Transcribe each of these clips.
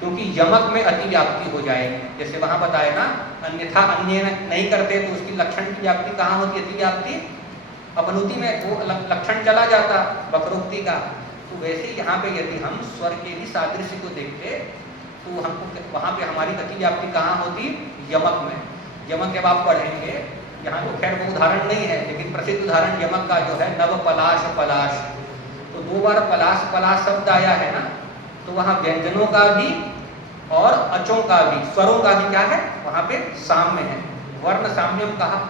क्योंकि यमक में अति व्याप्ति हो जाएगी। जैसे वहां बताया ना, अन्यथा अन्य नहीं करते तो उसकी लक्षण की व्याप्ति कहाँ होती, अति व्याप्ति अपनुति में वो लक्षण चला जाता वक्रोक्ति का। तो वैसे यहाँ पे यदि हम स्वर के भी सादृश्य को देखते तो हमको वहाँ पे हमारी अति व्याप्ति कहाँ होती, यमक में। यमक जब आप पढ़ेंगे, यहाँ तो खैर वो उदाहरण नहीं है, लेकिन प्रसिद्ध उदाहरण यमक का जो है नव पलाश पलाश, तो 2 बार पलाश पलाश शब्द आया है ना, तो वहाँ व्यंजनों का भी और अचों का भी, स्वरों का भी क्या है वहाँ पे साम्य है, वर्ण साम्यम कहा।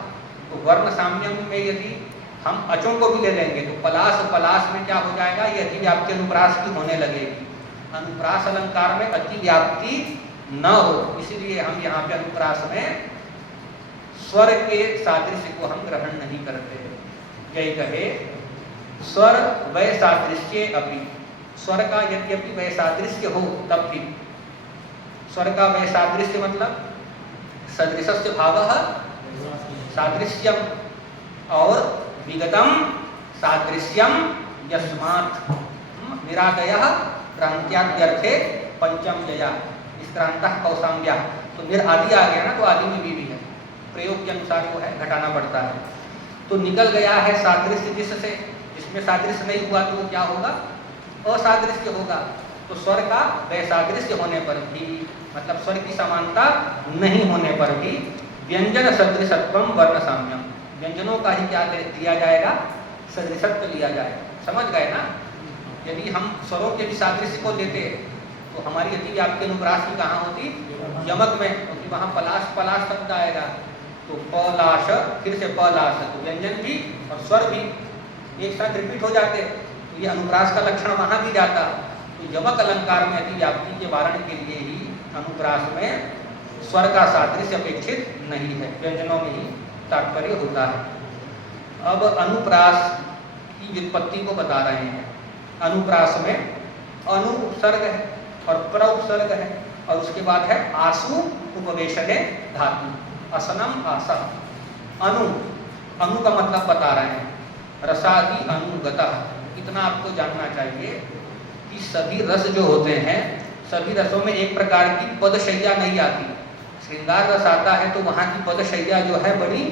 तो वर्ण साम्यम में यदि हम अचों को भी ले लेंगे तो पलाश पलाश में क्या हो जाएगा, ये अति व्याप्ति अनुप्रास की होने लगेगी। अनुप्रास अलंकार में अति व्याप्ति न हो, इसीलिए हम यहाँ पे अनुप्रास में स्वर के सादृश्य को हम ग्रहण नहीं करते। यही कहे स्वर वै सादृश्य अपि, स्वर का यद्यपि वै सादृश्य हो तब भी, स्वर का वै सादृश्य मतलब सदृशस्य भावः सादृश्यम और विगतम सादृश्यम यस्मात् निरादयः क्रांत्याद्यर्थे पंचम जया निष्क्रांतः कौसाम्या। तो निर आदि आ गया ना, तो आदि में भी है, प्रयोग के अनुसार वो है, घटाना पड़ता है। तो निकल गया है सादृश्य जिससे, जिसमें सादृश्य नहीं हुआ तो वो क्या होगा, असादृश्य होगा। तो स्वर का वैसादृश्य होने पर भी, मतलब स्वर की समानता नहीं होने पर भी व्यंजन सदृशत्वम वर्ण साम्यम, व्यंजनों का ही क्या दिया जाएगा, सदृशत्व लिया जाएगा। समझ गए ना। यदि हम स्वरों के भी सादृश्य को लेते तो हमारी अति व्याप्ति अनुप्रास की कहाँ होती, यमक में, क्योंकि वहाँ पलाश पलाश शब्द आएगा। तो पलाश फिर से पलाश, तो व्यंजन भी और स्वर भी एक साथ रिपीट हो जाते, तो ये अनुप्रास का लक्षण वहाँ भी जाता। तो यमक अलंकार में अति व्याप्ति के वारण के लिए ही अनुप्रास में स्वर का सादृश्य अपेक्षित नहीं है, व्यंजनों में ही तात्पर्य होता है। अब अनुप्रास की व्युत्पत्ति को बता रहे हैं। अनुप्रास में अनु उपसर्ग है और प्र उपसर्ग है, और उसके बाद है आसु उपवेशने धातु, असनम आसम। अनु, अनु का मतलब बता रहे हैं, रसादि अनुगतः। इतना आपको जानना चाहिए कि सभी रस जो होते हैं, सभी रसों में एक प्रकार की पदशैया नहीं आती। श्रृंगार रस आता है तो वहाँ की पदशैया जो है बड़ी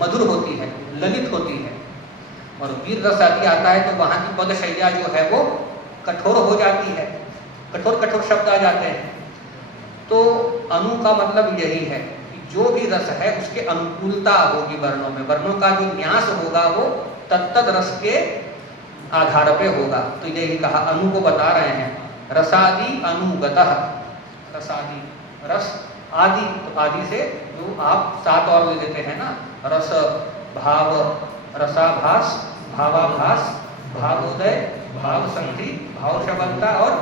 मधुर होती है, ललित होती है, और वीर रस आदि आता है तो वहाँ की पदशैया जो है वो कठोर हो जाती है, कठोर कठोर शब्द आ जाते हैं। तो अनु का मतलब यही है कि जो भी रस है उसके अनुकूलता होगी वर्णों में, वर्णों का जो न्यास होगा वो तत्त रस के आधार पे होगा। तो यही कहा, अनु को बता रहे हैं, रसादि अनुगतः, रसादि रस आदि, तो आदि से जो आप 7 और ले लेते हैं ना, रस भाव रसाभास भावाभास भावोदय भाव संधि भाव शबलता और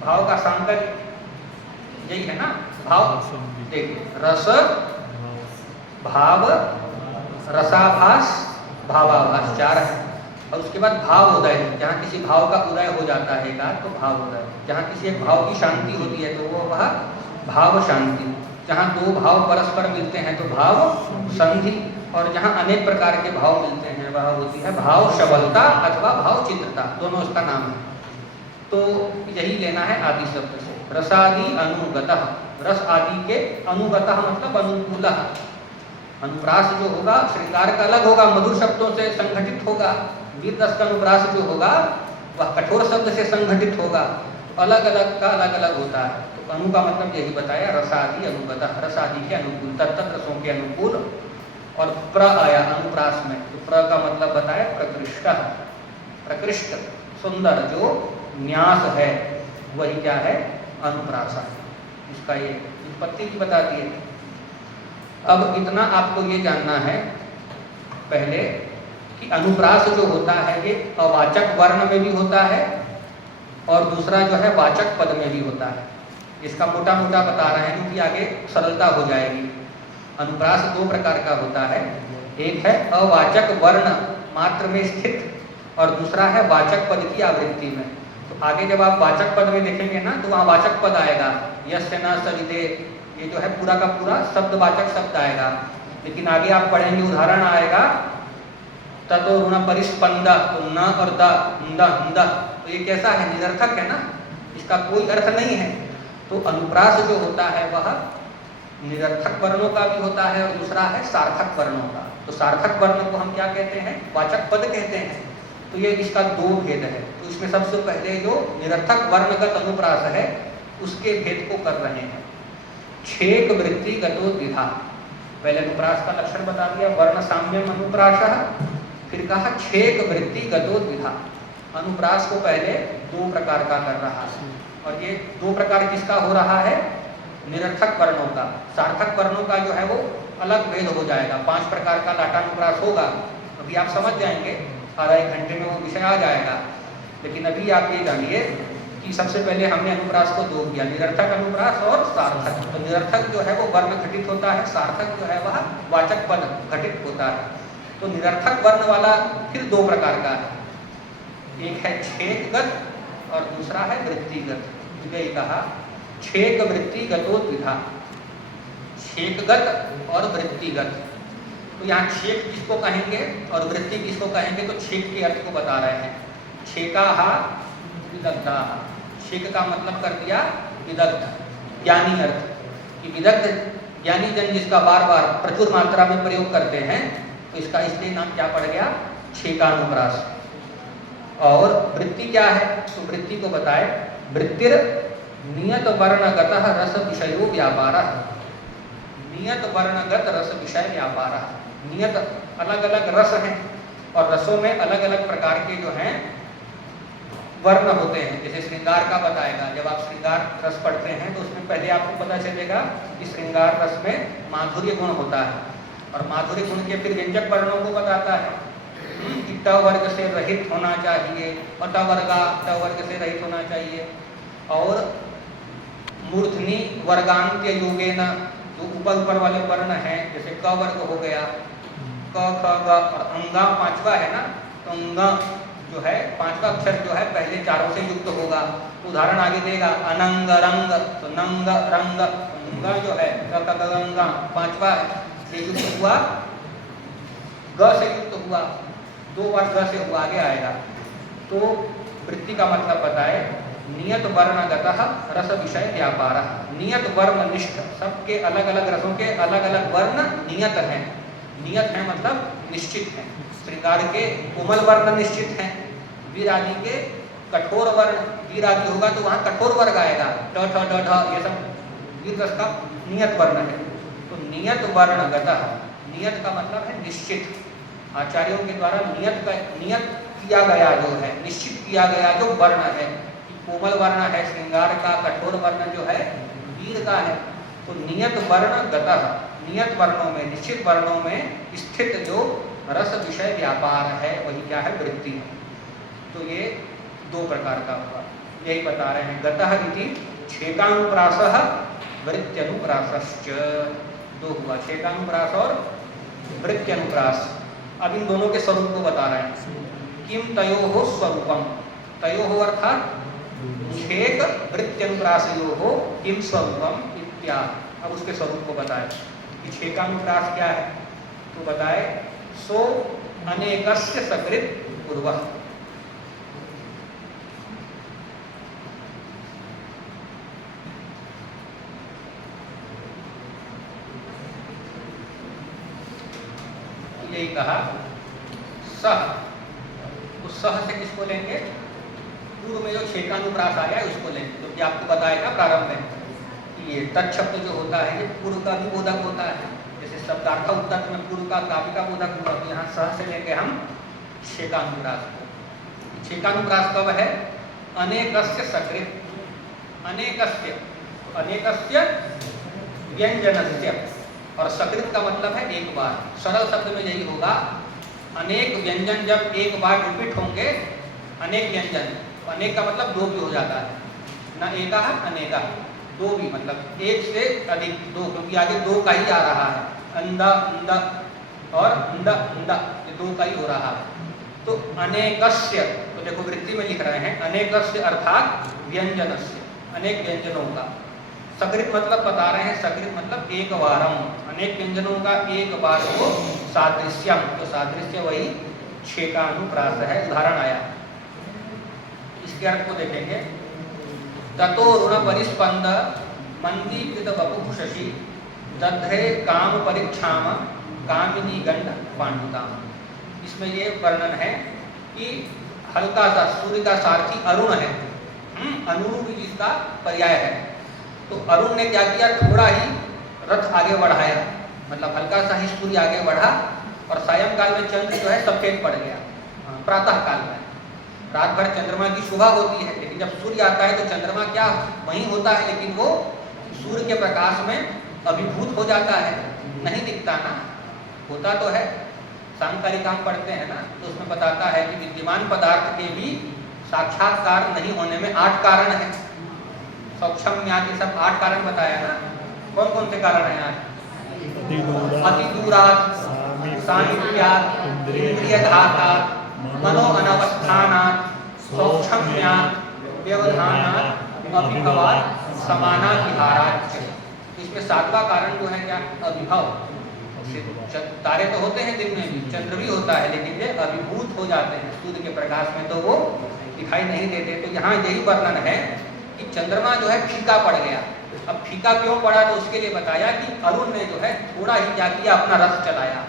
भाव का सांकर्य, यही है ना भाव। देखिए रस भाव रसाभास भावाभास 4 है, और उसके बाद भाव उदय, जहाँ किसी भाव का उदय हो जाता है का तो भाव उदय, जहाँ किसी एक भाव की शांति होती है तो वो वह भाव शांति, जहाँ 2 भाव परस्पर मिलते हैं तो भाव संधि, और जहाँ अनेक प्रकार के भाव मिलते हैं वह होती है भाव शबलता अथवा भाव चित्रता, दोनों उसका नाम है। तो यही लेना है आदि शब्द से, रसादि अनुगतः, रस आदि के अनुगतः मतलब अनुकूलः। अनुप्रास जो होगा श्रृंगार का अलग होगा, मधुर शब्दों से संगठित होगा। वीर रस का अनुप्रास जो होगा वह कठोर शब्द से संगठित होगा, अलग अलग का अलग अलग होता है। तो अनु का मतलब यही बताया, रसादि अनुगतः, रस आदि के अनुकूल, तत्त रसों के अनुकूल। और प्र आया अनुप्रास में, तो प्र का मतलब बताया प्रकृष्ट, प्रकृष्ट सुंदर, जो न्यास है वही क्या है, अनुप्रास है। इसका ये उत्पत्ति की बता दिए। अब इतना आपको ये जानना है पहले कि अनुप्रास जो होता है ये अवाचक वर्ण में भी होता है और दूसरा जो है वाचक पद में भी होता है। इसका मोटा मोटा बता रहे हैं क्योंकि आगे सरलता हो जाएगी। अनुप्रास 2 प्रकार का होता है, एक है अवाचक वर्ण मात्र में स्थित और दूसरा है वाचक पद की आवृत्ति में। तो आगे जब आप वाचक पद में देखेंगे ना तो वहाँ वाचक पद आएगा, यस्य न सविदे, ये जो है पूरा का पूरा शब्दवाचक शब्द आएगा। लेकिन आगे आप पढ़ेंगे उदाहरण आएगा ततो ऋण परिस्पंद, तो न और द, तो ये कैसा है, निरर्थक है ना, इसका कोई अर्थ नहीं है। तो अनुप्रास जो होता है वह निरर्थक वर्णों का भी होता है और दूसरा है सार्थक वर्णों का। तो सार्थक वर्ण को हम क्या कहते हैं? वाचक पद कहते हैं। तो ये इसका दो भेद है। तो इसमें सबसे पहले जो निरर्थक वर्णगत अनुप्रास है उसके भेद को कर रहे हैं। छेक वृत्ति गतो द्विधा, पहले अनुप्रास का लक्षण बता दिया, वर्ण साम्यम अनुप्रासः, फिर कहा छेक वृत्ति गतो द्विधा। अनुप्रास को पहले दो प्रकार का कर रहा है और ये दो प्रकार किसका हो रहा है? निरर्थक वर्णों का। सार्थक वर्णों का जो है वो अलग भेद हो जाएगा। 5 प्रकार का लाटानुप्रास होगा, अभी आप समझ जाएंगे, आधा एक घंटे में वो विषय आ जाएगा। लेकिन अभी आप ये जानिए कि सबसे पहले हमने अनुप्रास को दो किया, निरर्थक अनुप्रास और सार्थक। तो निरर्थक जो है वो वर्ण घटित होता है, सार्थक जो है वह वाचक पद घटित होता है। तो निरर्थक वर्ण वाला फिर दो प्रकार का है, एक है छेकगत और दूसरा है वृत्तिगत। यही कहा छेक वृत्ति गतो द्विधा, छेकगत और वृत्तिगत। तो यहाँ छेक किसको कहेंगे और वृत्ति किसको कहेंगे? तो छेक के अर्थ को बता रहे हैं। छेकाहा विदग्धाः, छेक का मतलब कर दिया विदग्ध, ज्ञानी अर्थ कि विदग्ध ज्ञानी जन जिसका बार बार प्रचुर मात्रा में प्रयोग करते हैं, तो इसका इसलिए नाम क्या पड़ गया? छेकानुप्रास। और वृत्ति क्या है? तो वृत्ति को बताए, वृत्तिर नियत वर्णगतः रस विषयो व्यापारः, नियत वर्णगत रस विषय व्यापारः। नियत अलग अलग रस हैं और रसों में अलग अलग प्रकार के जो हैं वर्ण होते हैं। जैसे श्रृंगार का बताएगा, जब आप श्रृंगार रस पढ़ते हैं तो उसमें पहले आपको पता चलेगा कि श्रृंगार रस में माधुर्य गुण होता है और माधुर्य गुण के फिर व्यंजक वर्णों को बताता है कि ट वर्ग से रहित होना चाहिए और ट वर्ग से रहित होना चाहिए। और मूर्धनी वर्गांत्य योगेन, जो ऊपर वाले वर्ण हैं, जैसे क वर्ग हो गया, क ख ग, और अंगा 5वां है ना, तो अंगा जो है 5वां अक्षर जो है पहले चारों से युक्त होगा। उदाहरण आगे देगा, अनंग रंग, तो नंग रंग, अंगा जो है क ख ग अंगा 5वां है, ये युक्त हुआ, ग से युक्त हुआ, 2 बार ग से हुआ, आगे आएगा। तो वृत्ति का मतलब बताए, नियत वर्णगतः रस विषय व्यापारः, नियत वर्ण निष्ठ, सबके अलग अलग रसों के अलग अलग वर्ण नियत हैं। नियत है मतलब निश्चित है। श्रृंगार के कोमल वर्ण निश्चित हैं, वीर आदि के कठोर वर्ण, वीर आदि होगा तो वहाँ कठोर वर्ग आएगा, ट ठ ड ढ, ये सब वीर रस का नियत वर्ण है। तो नियत वर्णगतः, नियत का मतलब है निश्चित, आचार्यों के द्वारा नियत किया गया जो है, निश्चित किया गया जो वर्ण है, कोमल वर्ण है श्रृंगार का, कठोर वर्ण जो है वीर का है। तो नियत वर्ण गतः, नियत वर्णों में, निश्चित वर्णों में स्थित जो रस विषय व्यापार है वही क्या है? वृत्ति है। तो ये दो प्रकार का हुआ, यही बता रहे हैं। गतः इति छेकानुप्रासः वृत्त्यनुप्रासश्च, दो हुआ, छेकानुप्रास और वृत्त्यनुप्रास। अब इन दोनों के स्वरूप को बता रहे हैं। किम तयोः स्वरूपम, तयोः अर्थात छेक वृत्त्यनुप्रासयोः किम स्वरूपम इत्यादि। अब उसके स्वरूप को बताए कि छेकानुप्रास क्या है, तो बताए, सो अनेकस्य सकृत पूर्वः, यही कहा सह, उस सह से किसको लेंगे? पूर्व में जो छेकानुप्रास आया है उसको लेंगे, क्योंकि तो आपको बताएगा प्रारंभ में कि ये तत्शब्द जो होता है ये पूर्व का भी बोधक होता है। जैसे शब्दार्थ उत्तर में पूर्व का काव्य का बोधक हुआ, तो यहाँ सह से लेंगे हम छेकानुप्रास को। छेकानुप्रास कब है? अनेकस्य सकृत, अनेकस्य, अनेकस्य व्यंजनस्य, और सकृत का मतलब है एक बार। सरल शब्द में यही होगा, अनेक व्यंजन जब एक बार रिपीट होंगे, अनेक व्यंजन, अनेक का मतलब दो भी हो जाता है ना, एका है अनेका, दो भी मतलब एक से अधिक, दो, क्योंकि आगे दो का ही आ रहा है, अंदा अंदा और अंदा अंदा, ये दो का ही हो रहा है। तो अनेकस्य, तो देखो वृत्ति में लिख रहे हैं अनेकस्य अर्थात व्यंजनस्य, अनेक व्यंजनों का। सकृत मतलब बता रहे हैं, सकृत मतलब एक बारम, अनेक व्यंजनों का एक बार को सादृश्यम, तो सादृश्य वही छेकानुप्रास है। उदाहरण आया, इसके अर्थ को देखेंगे। ततो ऋण परिस्पंद मंदीकृत वपु शशि दध्रे काम परीक्षाम कामिनी गंड पांडुता। इसमें ये वर्णन है कि हल्का सा सूर्य का सारथी अरुण है, अनुरूप जिसका पर्याय है। तो अरुण ने क्या किया, थोड़ा ही रथ आगे बढ़ाया, मतलब हल्का सा ही सूर्य आगे बढ़ा और सायंकाल में चंद्र जो है सफेद पड़ गया। प्रातः काल में रात भर चंद्रमा की शोभा होती है, लेकिन जब सूर्य आता है तो चंद्रमा क्या वहीं होता है, लेकिन वो सूर्य के प्रकाश में अभिभूत हो जाता है, नहीं दिखता ना, होता तो है। सांख्यिक हम पढ़ते हैं ना, तो उसमें बताता है कि विद्यमान पदार्थ के भी साक्षात्कार नहीं होने में 8 कारण है। सौक्षम आदि सब 8 कारण बताया ना। कौन कौन से कारण है आज? अतिदूरात्, सामीप्यात्, इंद्रियघातात्, मनो अनवस्थानात्, सौक्षम्यात्, व्यवधानात्, अभिभवात्, समानाधिकारात्। इसमें 7वां कारण जो है क्या? अभिभव। तारे तो होते हैं दिन में भी, चंद्र भी होता है, लेकिन ये अभिभूत हो जाते हैं सूर्य के प्रकाश में, तो वो दिखाई नहीं देते। तो यहाँ यही वर्णन है कि चंद्रमा जो है फीका पड़ गया। अब फीका क्यों पड़ा, तो उसके लिए बताया कि अरुण ने जो है थोड़ा ही क्या किया, अपना रथ चलाया,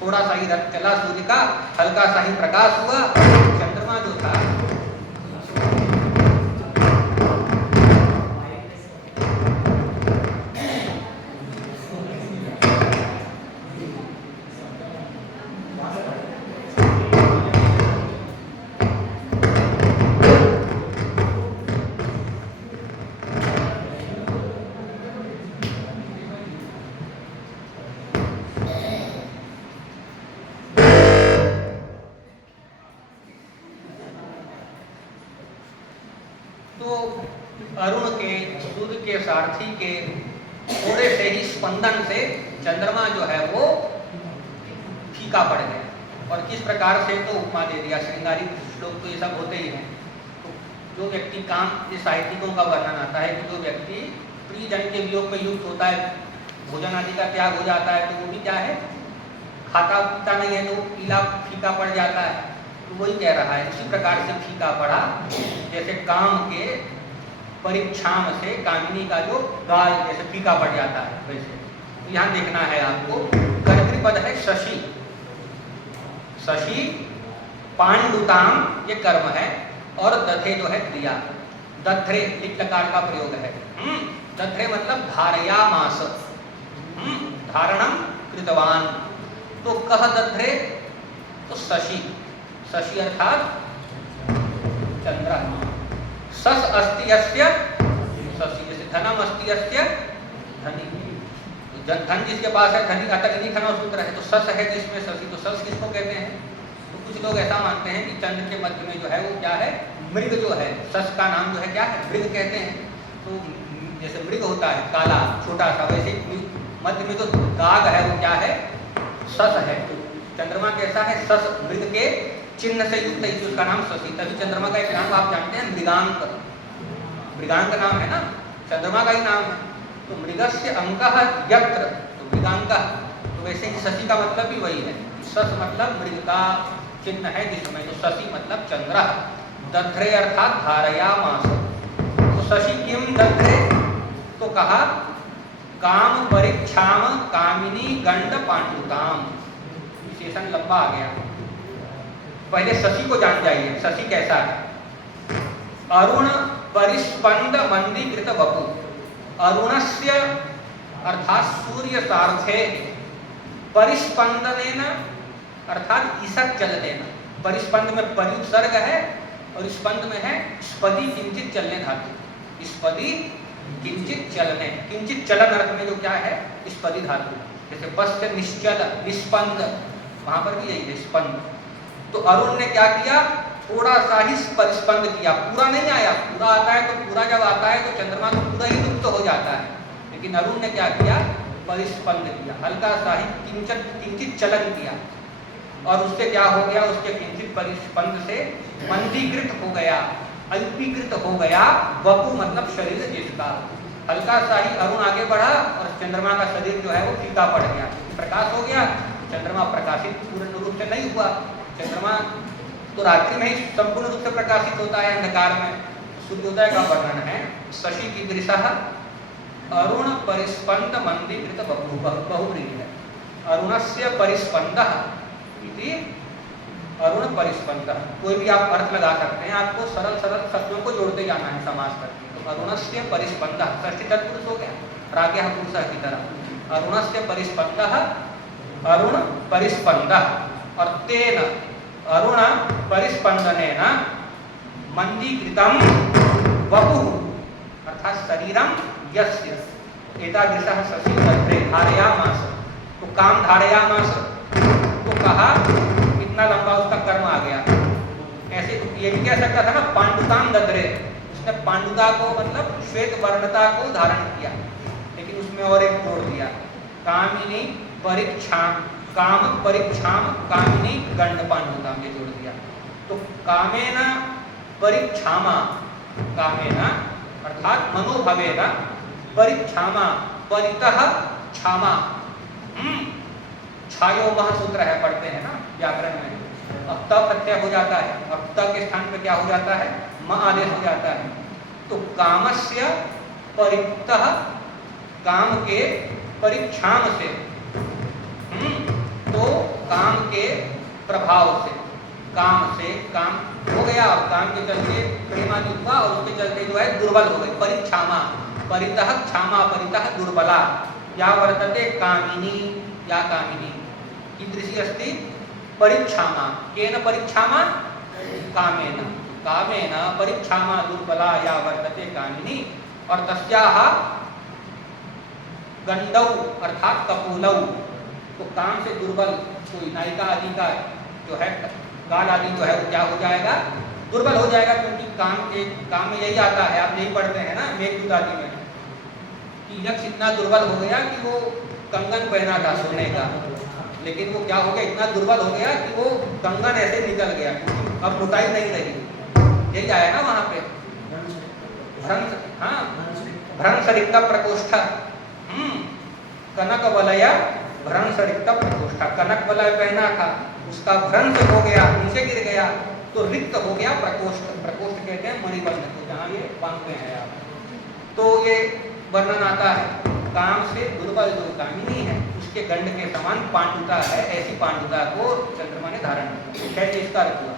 थोड़ा सा ही रथ चला सूर्य का, हल्का सा ही प्रकाश हुआ, चंद्रमा जो था सारथी के थोड़े से ही स्पंदन से चंद्रमा जो है वो फीका पड़ गया। और किस प्रकार से, तो उपमा दे दिया, श्रृंगारी श्लोक तो ये सब होते ही हैं। तो जो व्यक्ति काम, ये साहित्यिकों का वर्णन आता है कि जो व्यक्ति प्रियजन के वियोग में युक्त होता है, भोजन आदि का त्याग हो जाता है, तो वो भी क्या है, खाता पीता नहीं है, तो पीला फीका पड़ जाता है। तो वही कह रहा है, इसी प्रकार से फीका पड़ा जैसे काम के परीक्षाम से कामिनी का जो गाल जैसे फीका पड़ जाता है वैसे। तो यहाँ देखना है आपको, कर्तृपद है शशि, शशि पांडुताम ये कर्म है, और दधे जो है क्रिया। दध्रे लिट लकार का प्रयोग है। दध्रे मतलब धारयामास, धारणम कृतवान। तो कह दध्रे, तो शशि, शशि अर्थात चंद्र। सस अस्ति यस्य शशि, जैसे धनम अस्ति यस्य धनी, तो धन जिसके पास है धनी, अतः इन्हीं धनों सूत्र है, तो सस है जिसमें शशि। तो सस किसको कहते हैं, तो कुछ लोग ऐसा मानते हैं कि चंद्र के मध्य में जो है वो क्या है, मृग जो है, सस का नाम जो है क्या है, मृग कहते हैं। तो जैसे मृग होता है काला छोटा सा, वैसे मध्य में जो दाग है वो क्या है, सस है। तो चंद्रमा कैसा है, सस मृग के चिन्ह से युक्त है, उसका नाम शशि। तभी चंद्रमा का एक नाम आप जानते हैं मृगांक, मृगांक नाम है ना, चंद्रमा का ही नाम है। तो मृगस्य अंकः यत्र, तो मृगांक, तो वैसे ही शशि का मतलब भी वही है। सस मतलब मृग का चिन्ह है जिसमें, तो शशि मतलब चंद्र। दध्रे अर्थात धारयामास। तो शशि किम दध्रे, तो कहा काम परीक्षाम कामिनी गंड पांडुताम। विशेषण लंबा आ गया, पहले शशि को जान जाइए, शशि कैसा है। अरुण परिस्पंद मंदीकृत वपु, अरुणस्य अर्थात सूर्य सार्थे, परिस्पंदनेन अर्थात ईसत चल देना। परिस्पंद में परिसर्ग है और स्पंद में है स्पदी किंचित चलने धातु। स्पदी किंचित चलने, किंचित चलन अर्थ में जो क्या है, स्पदी धातु। जैसे बस से निश्चल, निस्पंद, वहां पर भी यही है स्पंद। तो अरुण ने क्या किया, थोड़ा सा ही परिस्पंद किया, पूरा नहीं आया। पूरा आता है तो पूरा जब आता है तो चंद्रमा तो पूरा ही लुप्त हो जाता है, लेकिन अरुण ने क्या किया, परिस्पंद किया, हल्का सा ही किंचित चलन किया। और उससे क्या हो गया, उसके किंचित परिस्पंद से मंदीकृत हो गया, अल्पीकृत हो गया। वपु मतलब शरीर जिसका, हल्का सा ही अरुण आगे बढ़ा और चंद्रमा का शरीर जो है वो फीका पड़ गया, प्रकाश हो गया। चंद्रमा प्रकाशित पूर्ण रूप से नहीं हुआ। चंद्रमा तो रात्रि में ही संपूर्ण रूप से प्रकाशित होता है अंधकार में। सूर्योदय का वर्णन है कीदृशः अरुण परिस्पंद मंदीकृत बहुव्रीहि है। अरुणस्य परिस्पंदः इति अरुण परिस्पंदः, कोई भी आप अर्थ लगा सकते हैं, आपको सरल सरल शब्दों को जोड़ते जाना है समास करके। तो अरुणस्य परिस्पंदः षष्ठी तत्पुरुष हो गया, प्राज्ञः पुरुषः की तरह। अरुणस्य परिस्पंदः अरुण परिस्पंदः, और तेन अरुण परिस्पंदनेन मंदीकृतं वपुः अर्थात शरीरम यस्य एतादृशः शशि तत्रे धारयामास, तो काम धारयामास, तो कहा इतना लंबा उसका कर्म आ गया। ऐसे ये भी कह सकता था ना पांडुताम दद्रे, उसने पांडुता को मतलब श्वेत वर्णता को धारण किया, लेकिन उसमें और एक जोड़ दिया, कामिनी परीक्षाम, काम परीक्षाम कामिनी गंड पांडुताम, ये जोड़ दिया। तो कामेन परीक्षामा, कामेन अर्थात मनोभवेन परीक्षामा, परितः क्षामा, छायोमः सूत्र है, पढ़ते हैं ना व्याकरण में। अब त प्रत्यय हो जाता है, अब त के स्थान पे क्या हो जाता है, म आदेश हो जाता है। तो कामस्य परितः, काम के परिक्षाम से, तो काम के प्रभाव से, काम से, काम हो गया, अब काम के चलते प्रेमादि हुआ और उसके चलते जो है दुर्बल हो गई। परिक्षामा, परितः क्षामा, परितः दुर्बला, या वर्तते कामिनी, या कामिनी कीदृशी अस्ति परीक्षामा, केन परीक्षामा कामेन, कामेन परीक्षामा दुर्बला या वर्तते कामिनी। और तस्याः गंडौ अर्थात कपूलौ, तो काम से दुर्बल कोई नायिका आदि का जो है गाल आदि जो है वो क्या हो जाएगा, दुर्बल हो जाएगा, क्योंकि काम में यही आता है, आप यही पढ़ते हैं ना मेघदूत आदि में, कि यक्ष इतना दुर्बल हो गया कि वो कंगन पहना था सोने का, लेकिन वो क्या हो गया, इतना दुर्बल हो गया कि वो कंगन ऐसे निकल गया, अब मोटाई नहीं रही। यही आया ना वहां पे भ्रंश, हाँ भ्रंशरिक्त प्रकोष्ठ, कनक वलय भ्रंशरिक्त प्रकोष्ठ, कनक वलय पहना था, उसका भ्रंश हो गया, नीचे गिर गया, तो रिक्त हो गया प्रकोष्ठ। प्रकोष्ठ कहते हैं मणिबंध को, जहाँ ये बांधते हैं आप। तो ये वर्णन आता है, काम से दुर्बल जो कामिनी है उसके गंड के समान पांडुता है, ऐसी पांडुता को चंद्रमा ने धारण किया। इसका अर्थ हुआ।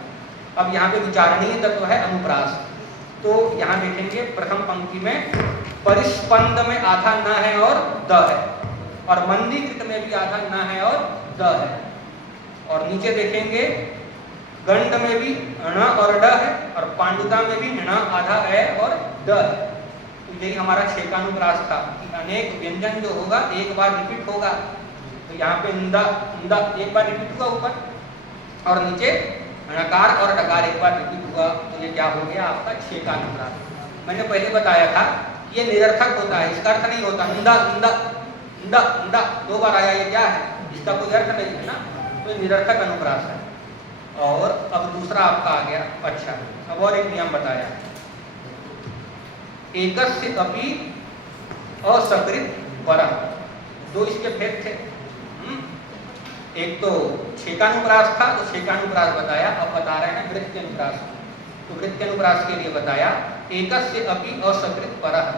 अब यहाँ पे विचारणीय तत्व है अनुप्रास। तो यहाँ देखेंगे प्रथम पंक्ति में परिस्पंद में आधा न है और द है, और मंदीकृत में भी आधा न है और द है, और नीचे देखेंगे गंड में भी ण और ड है, और पांडुता में भी ण आधा है और द है। तो यही हमारा छेकानुप्रास था कि अनेक व्यंजन जो होगा एक बार रिपीट होगा। तो यहाँ पे इंदा इंदा एक बार रिपीट हुआ ऊपर, और नीचे णकार और डकार एक बार रिपीट हुआ। तो ये क्या हो गया आपका छेकानुप्रास। मैंने पहले बताया था कि ये निरर्थक होता है, इसका अर्थ नहीं होता। इंदा इंदा इंदा इंदा दो बार आया, ये क्या है, इसका कोई अर्थ नहीं है ना, तो ये निरर्थक अनुप्रास है। और अब दूसरा आपका आ गया, अच्छा अब और एक नियम बताया, एकस्य अपि असकृत वरः, दो इसके भेद थे। एक तो छेकानुप्रास था, तो छेकानुप्रास बताया, अब बता रहे हैं वृत्त्यनुप्रास। तो वृत्त्यनुप्रास के लिए बताया एकस्य अपि असकृत वरः,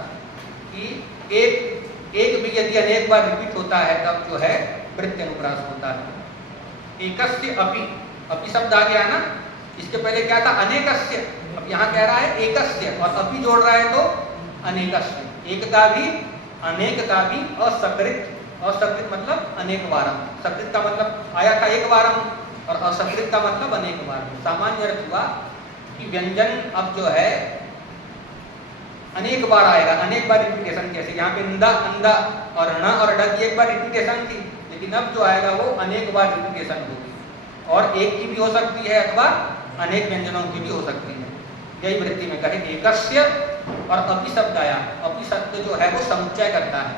कि एक भी यदि अनेक बार रिपीट होता है तब जो है वृत्त्यनुप्रास होता है। एकस्य अपि, अपि शब्द आ गया ना, इसके पहले क्या था अनेकस्य, अब यहाँ कह रहा है एकस्य, और अपि जोड़ रहा है तो अनेकस्य, एक का भी अनेक का भी असकृत। असकृत मतलब अनेक बारम, सकृत का मतलब आया था एक बारम, और असकृत का मतलब अनेक बार। सामान्य अर्थ हुआ कि व्यंजन अब जो है अनेक बार आएगा, अनेक बार रिपीटेशन। कैसे यहाँ पे इंदा अंदा और न और ड की एक बार रिपीटेशन थी, लेकिन अब जो आएगा वो अनेक बार रिपीटेशन होगी, और एक की भी हो सकती है अथवा अनेक व्यंजनों की भी हो सकती है। यही वृत्ति में कहे एकस्य, और अपि शब्द आया, अपि शब्द जो है वो समुच्चय करता है,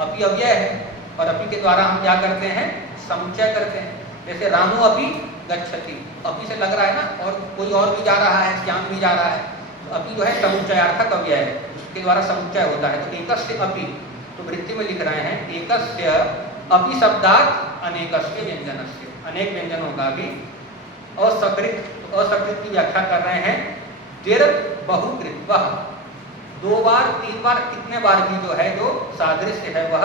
अपि अव्यय है, और अपि के द्वारा हम क्या करते हैं, समुच्चय करते हैं। जैसे रामो अपि गच्छति, अपि से लग रहा है ना, और कोई और भी जा रहा है, श्याम भी जा रहा है, तो अपि जो है समुच्चयार्थक अव्यय है, उसके द्वारा समुच्चय होता है। तो एकस्य अपि, तो वृत्ति में लिख रहे हैं एकस्य अपि शब्दात् अनेकस्य व्यंजनस्य, अनेक व्यंजनों का भी असकृत, तो असकृत की व्याख्या कर रहे हैं, तिर बहुकृत्वः, 2 बार 3 बार कितने बार भी जो है जो सादृश्य है वह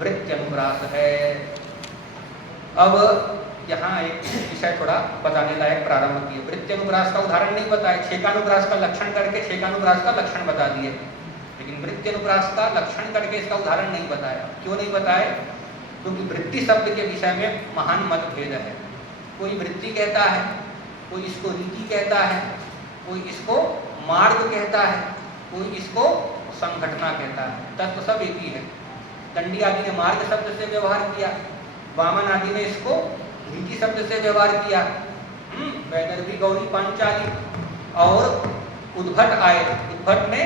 वृत्त्यनुप्रास है। अब यहाँ एक विषय थोड़ा बताने लायक प्रारंभ किए। वृत्त्यनुप्रास का उदाहरण नहीं बताया, छेकानुप्रास का लक्षण करके छेकानुप्रास का लक्षण बता दिए, लेकिन वृत्त्यनुप्रास का लक्षण करके इसका उदाहरण नहीं बताया। क्यों नहीं बताया? क्योंकि वृत्ति शब्द के विषय में महान मतभेद है। कोई वृत्ति कहता है, कोई इसको रीति कहता है, कोई इसको मार्ग कहता है, कोई इसको संघटना कहता है। तत्व सब एक ही है। दंडी आदि ने मार्ग शब्द से व्यवहार किया, वामन आदि ने इसको रीति शब्द से व्यवहार किया, वैदर्भी गौरी पांचाली, और उद्भट आए, उद्भट ने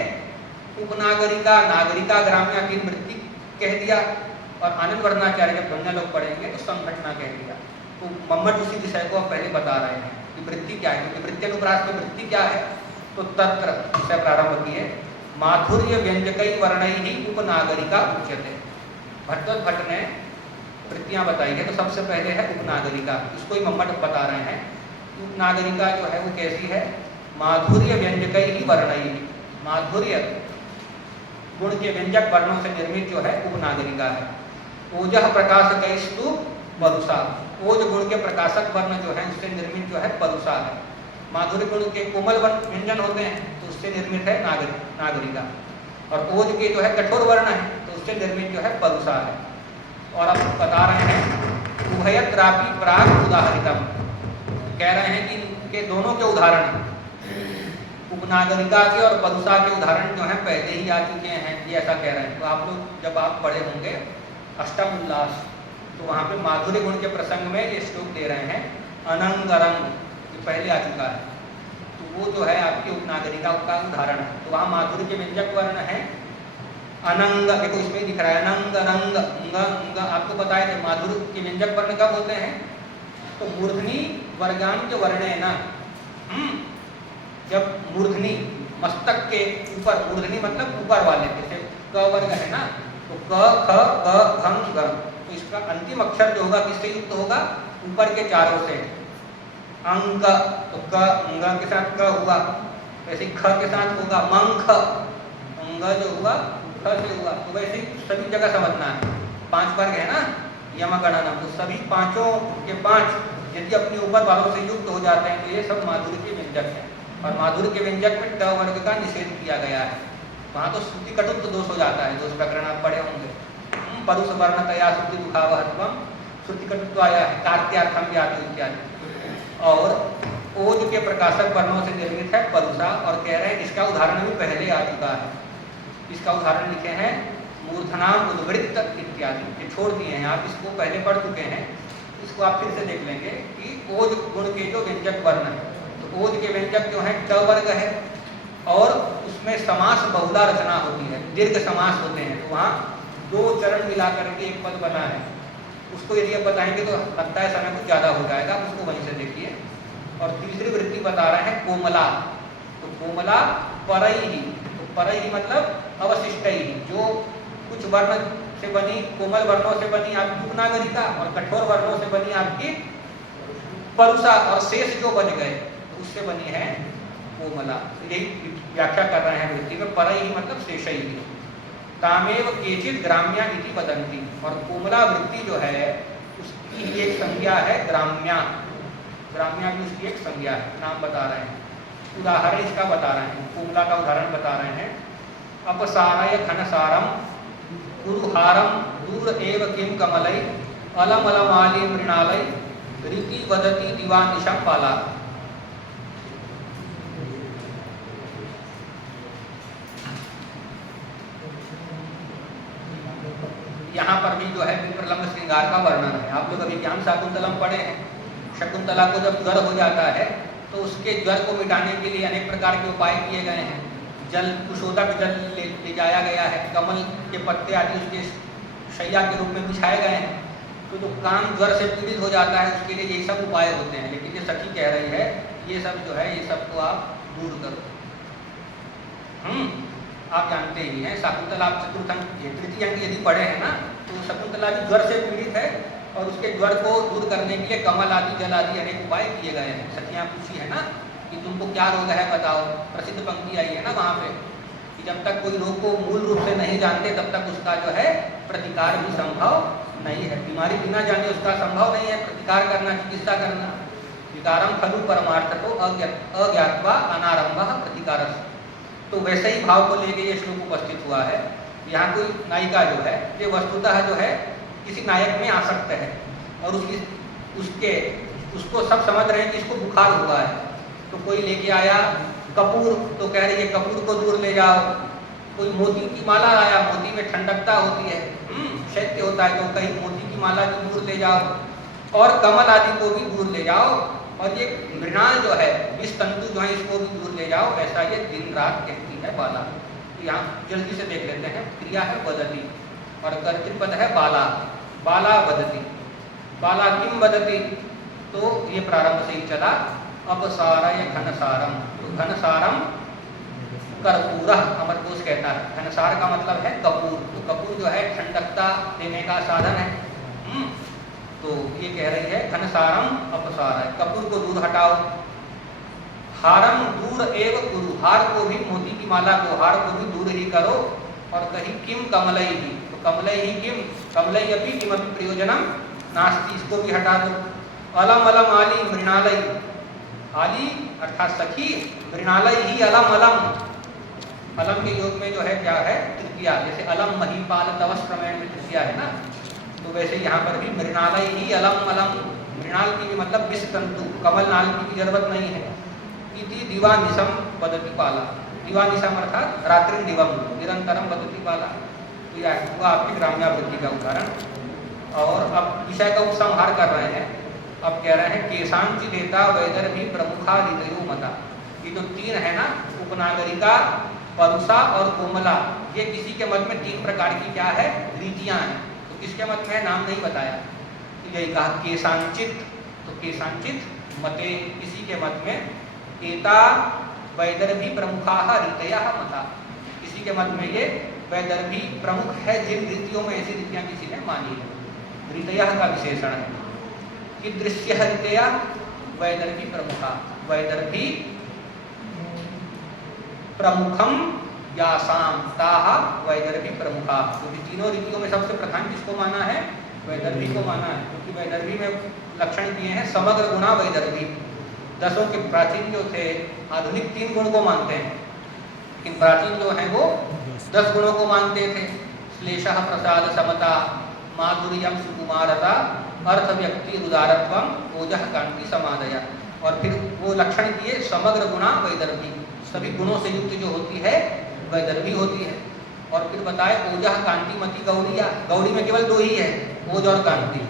उपनागरिका नागरिका ग्राम्या की वृत्ति कह दिया, और आनंद वर्णाचार्य जब अन्य लोग पढ़ेंगे तो संघटना कह दिया। तो मम्मट उसी विषय को अब पहले बता रहे हैं कि वृत्ति क्या है, क्योंकि वृत्त्यनुप्रास की वृत्ति क्या है। तो तत्र विषय प्रारंभ किए, माधुर्य व्यंजकई वर्णई ही उपनागरिका उच्यते। भट्टोत भट्ट ने वृत्तियां बताई है, तो सबसे पहले है उपनागरिका, इसको ही मम्मट बता रहे हैं। उपनागरिका जो है वो कैसी है? माधुर्य व्यंजकई ही वर्णई, माधुर्य गुण के व्यंजक वर्णों से निर्मित जो है उपनागरिका है। ओजः प्रकाशकैस्तु परुषा, ओज गुण के प्रकाशक वर्ण जो है उससे निर्मित जो है परुषा है। माधुर्य गुण के कोमल व्यंजन होते हैं तो उससे निर्मित है नागरिका, और ओज के जो है कठोर वर्ण है तो उससे निर्मित जो है परुषा है। और अब बता रहे हैं उभयत्रापि प्राग उदाहरितम, कह रहे हैं कि इनके दोनों के उदाहरण, उपनागरिका के और परुषा के उदाहरण जो हैं पहले ही आ चुके हैं, ये ऐसा कह रहे हैं। तो आप लोग जब आप पढ़े होंगे अष्टम उल्लास, तो वहाँ पे माधुर्य गुण के प्रसंग में ये श्लोक दे रहे हैं अनंग अरंग, ये पहले आ चुका है। तो वो जो है आपकी उपनागरिका का उदाहरण है। तो वहाँ माधुर्य के व्यंजक वर्ण है अनंग, देखो इसमें दिख रहा है अनंग रंग अंग। आपको बताया थे माधुर्य के व्यंजक वर्ण कब होते हैं? तो मूर्धनी वर्गांत वर्णे न, जब मूर्धनी मस्तक के ऊपर, मूर्धनी मतलब ऊपर वाले, जैसे क वर्ग है ना, तो क ख ग घ ग, तो इसका अंतिम अक्षर जो होगा किससे युक्त होगा? ऊपर के चारों से। अंक, तो क अंग के साथ क हुआ, वैसे ख के साथ होगा मंख, अंग जो हुआ ख से हुआ। तो वैसे सभी जगह समझना है, 5 वर्ग है ना यमगणनम, तो सभी पांचों के 5 यदि अपने ऊपर वालों से युक्त हो जाते हैं तो ये सब माधुर्य के व्यंजक हैं। और माधुर्य के व्यंजक में ट वर्ग का निषेध किया गया है। वहाँ तो श्रुति कटुत्व दोष हो जाता है, दोष प्रकरण आप पढ़े होंगे। परुष वर्णतया श्रुति दुखावहत्वम, श्रुति कटुत्व आया है, कार्त्यार्थम व्याप्ति इत्यादि। और ओज के प्रकाशक वर्णों से निर्मित है परुषा, और कह रहे हैं इसका उदाहरण भी पहले आ चुका है। इसका उदाहरण लिखे हैं मूर्धनाम उद्वृत्त इत्यादि, ये छोड़ दिए हैं आप, इसको पहले पढ़ चुके हैं। इसको आप फिर से देख लेंगे कि ओज गुण के जो व्यंजक वर्ण है, तो ओज के व्यंजक जो है ट वर्ग है, और उसमें समास बहुला रचना होती है, दीर्घ समास होते हैं। तो वहाँ 2 चरण मिला करके एक पद बना है, उसको यदि आप बताएंगे तो लगता है समय कुछ ज़्यादा हो जाएगा, उसको वहीं से देखिए। और तीसरी वृत्ति बता रहे हैं कोमला, तो कोमला परई ही, तो परई ही मतलब अवशिष्ट ही, जो कुछ वर्ण से बनी, कोमल वर्णों से बनी आपकी उपनागरिका, और कठोर वर्णों से बनी आपकी परुषा, और शेष जो बन गए उससे बनी है कोमला। तो यही व्याख्या कर रहे हैं वृत्ति में, परई ही मतलब शेष ही। तामेव केचित ग्राम्या इति वदन्ति, और कोमला वृत्ति जो है उसकी एक संज्ञा है ग्राम्या, ग्राम्या भी उसकी एक संज्ञा है, नाम बता रहे हैं। उदाहरण इसका बता रहे हैं, कोमला का उदाहरण बता रहे हैं। अपसारय घनसारम कुरुहारम दूर एव किम कमलै अलम अलमाली मृणालय रीति वदति दिवानिशम बाला। यहाँ पर भी जो है विप्रलंब श्रृंगार का वर्णन है। आप लोग अभी ज्ञान शाकुंतलम पढ़े हैं। शकुंतला को जब ज्वर हो जाता है तो उसके ज्वर को मिटाने के लिए अनेक प्रकार के उपाय किए गए हैं। जल, कुशोदक जल ले जाया गया है, कमल के पत्ते आदि उसके शैया के रूप में बिछाए गए हैं। तो जो काम ज्वर से पीड़ित हो जाता है उसके लिए यही सब उपाय होते हैं। लेकिन ये सखी कह रही है ये सब जो है ये सब को आप दूर करो। आप जानते ही हैं शकुंतला, आप चतुर्थ अंक तृतीय अंक यदि पढ़े हैं ना, तो शकुंतला भी ज्वर से पीड़ित है और उसके ज्वर को दूर करने के लिए कमल आदि जल आदि अनेक उपाय किए गए हैं। सखियाँ पूछी है ना कि तुमको क्या रोग है बताओ, प्रसिद्ध पंक्ति आई है ना वहाँ पे कि जब तक कोई रोग को मूल रूप से नहीं जानते तब तक उसका जो है प्रतिकार भी संभव नहीं है। बीमारी बिना जाने उसका संभव नहीं है प्रतिकार करना, चिकित्सा करना। विकारम खलु परमार्थतो अज्ञात्वा अनारंभः प्रतिकारः। तो वैसे ही भाव को लेके ये श्लोक उपस्थित हुआ है। यहाँ कोई नायिका जो है ये वस्तुतः जो है किसी नायक में आसक्त है और उसको सब समझ रहे हैं कि इसको बुखार हुआ है। तो कोई लेके आया कपूर, तो कह रही है कपूर को दूर ले जाओ। कोई मोती की माला आया, मोती में ठंडकता होती है, शैत्य होता है, तो कहीं मोती की माला भी दूर ले जाओ और कमल आदि को भी दूर ले जाओ और ये मृणाल जो है विष तंतु जो है इसको भी दूर ले जाओ। ऐसा ये दिन रात कहती है बाला। तो यहाँ जल्दी से देख लेते हैं। क्रिया है वदति और कर्तृपद है बाला। बाला वदति, बाला किम वदति, तो ये प्रारंभ से ही चला। अपसारय घनसारम, तो घनसारम कर्पूरः अमरकोश कहता है। घनसार का मतलब है कपूर, तो कपूर जो है ठंडकता देने का साधन है। तो ये कह रही है घनसारम अपसारय, कपूर को दूर हटाओ। हारम दूर एव कुरु, हार को भी, मोती की माला को, हार को भी दूर ही करो। और कहीं किम कमलई ही, तो कमलई ही किम, कमलई अपि किमपि प्रयोजनम नास्ति, इसको भी हटा दो। अलम अलम आली मृणालई, आली अर्थात सखी, मृणालई ही अलम अलम, अलम के योग में जो है क्या है तृतीया, जैसे अलम महीपाल तवस्त्रमैण में तृतीया है ना, तो वैसे यहाँ पर भी मृणालई ही अलम अलम, मृणाल की भी मतलब विष तंतु, कमल नाल की भी जरूरत नहीं है। इति दिवानिशम वदति बाला, दिवानिशम अर्थात रात्रि दिवम निरंतरम वदति बाला। तो यह हुआ आपकी ग्राम्यावृत्ति का उदाहरण। और अब विषय का उपसंहार कर रहे हैं। अब कह रहे हैं केशांचि देता वैदर भी प्रमुखा हृदयो मता। ये जो तीन है ना, उपनागरिका, परुषा और कोमला, ये किसी के मत में तीन प्रकार की क्या है रीतियां हैं। तो किसके मत में है नाम नहीं बताया, तो यही कहा केशांचित, तो केशांचित मते किसी के मत में, एता वैदर्भी प्रमुखा रीतया मता, किसी के मत में ये वैदर्भी प्रमुख है, जिन रीतियों में ऐसी रीतियां किसी ने मानी है। रीतया का विशेषण है कि दृश्य रीतया वैदर्भी प्रमुखा, वैदर्भी प्रमुखम यासाम ताहा वैदर्भी प्रमुखा। तो तीनों रीतियों में सबसे प्रधान किसको माना है, वैदर्भी को माना है, क्योंकि वैदर्भी में लक्षण दिए हैं समग्र गुणा वैदर्भी। दसों के प्राचीन जो थे आधुनिक 3 गुण को मानते हैं, लेकिन प्राचीन जो है वो 10 गुणों को मानते थे। श्लेषः प्रसाद समता, माधुर्यम सुकुमारता, अर्थ व्यक्ति उदारत्वम, ओजः कांति समादया। और फिर वो लक्षण दिए समग्र गुणा वैदर्भी, सभी गुणों से युक्त जो होती है वैदर्भी होती है। और फिर बताए ओजः कांतिमती गौरिया, गौरी में केवल 2 ही है, ओज और कांति।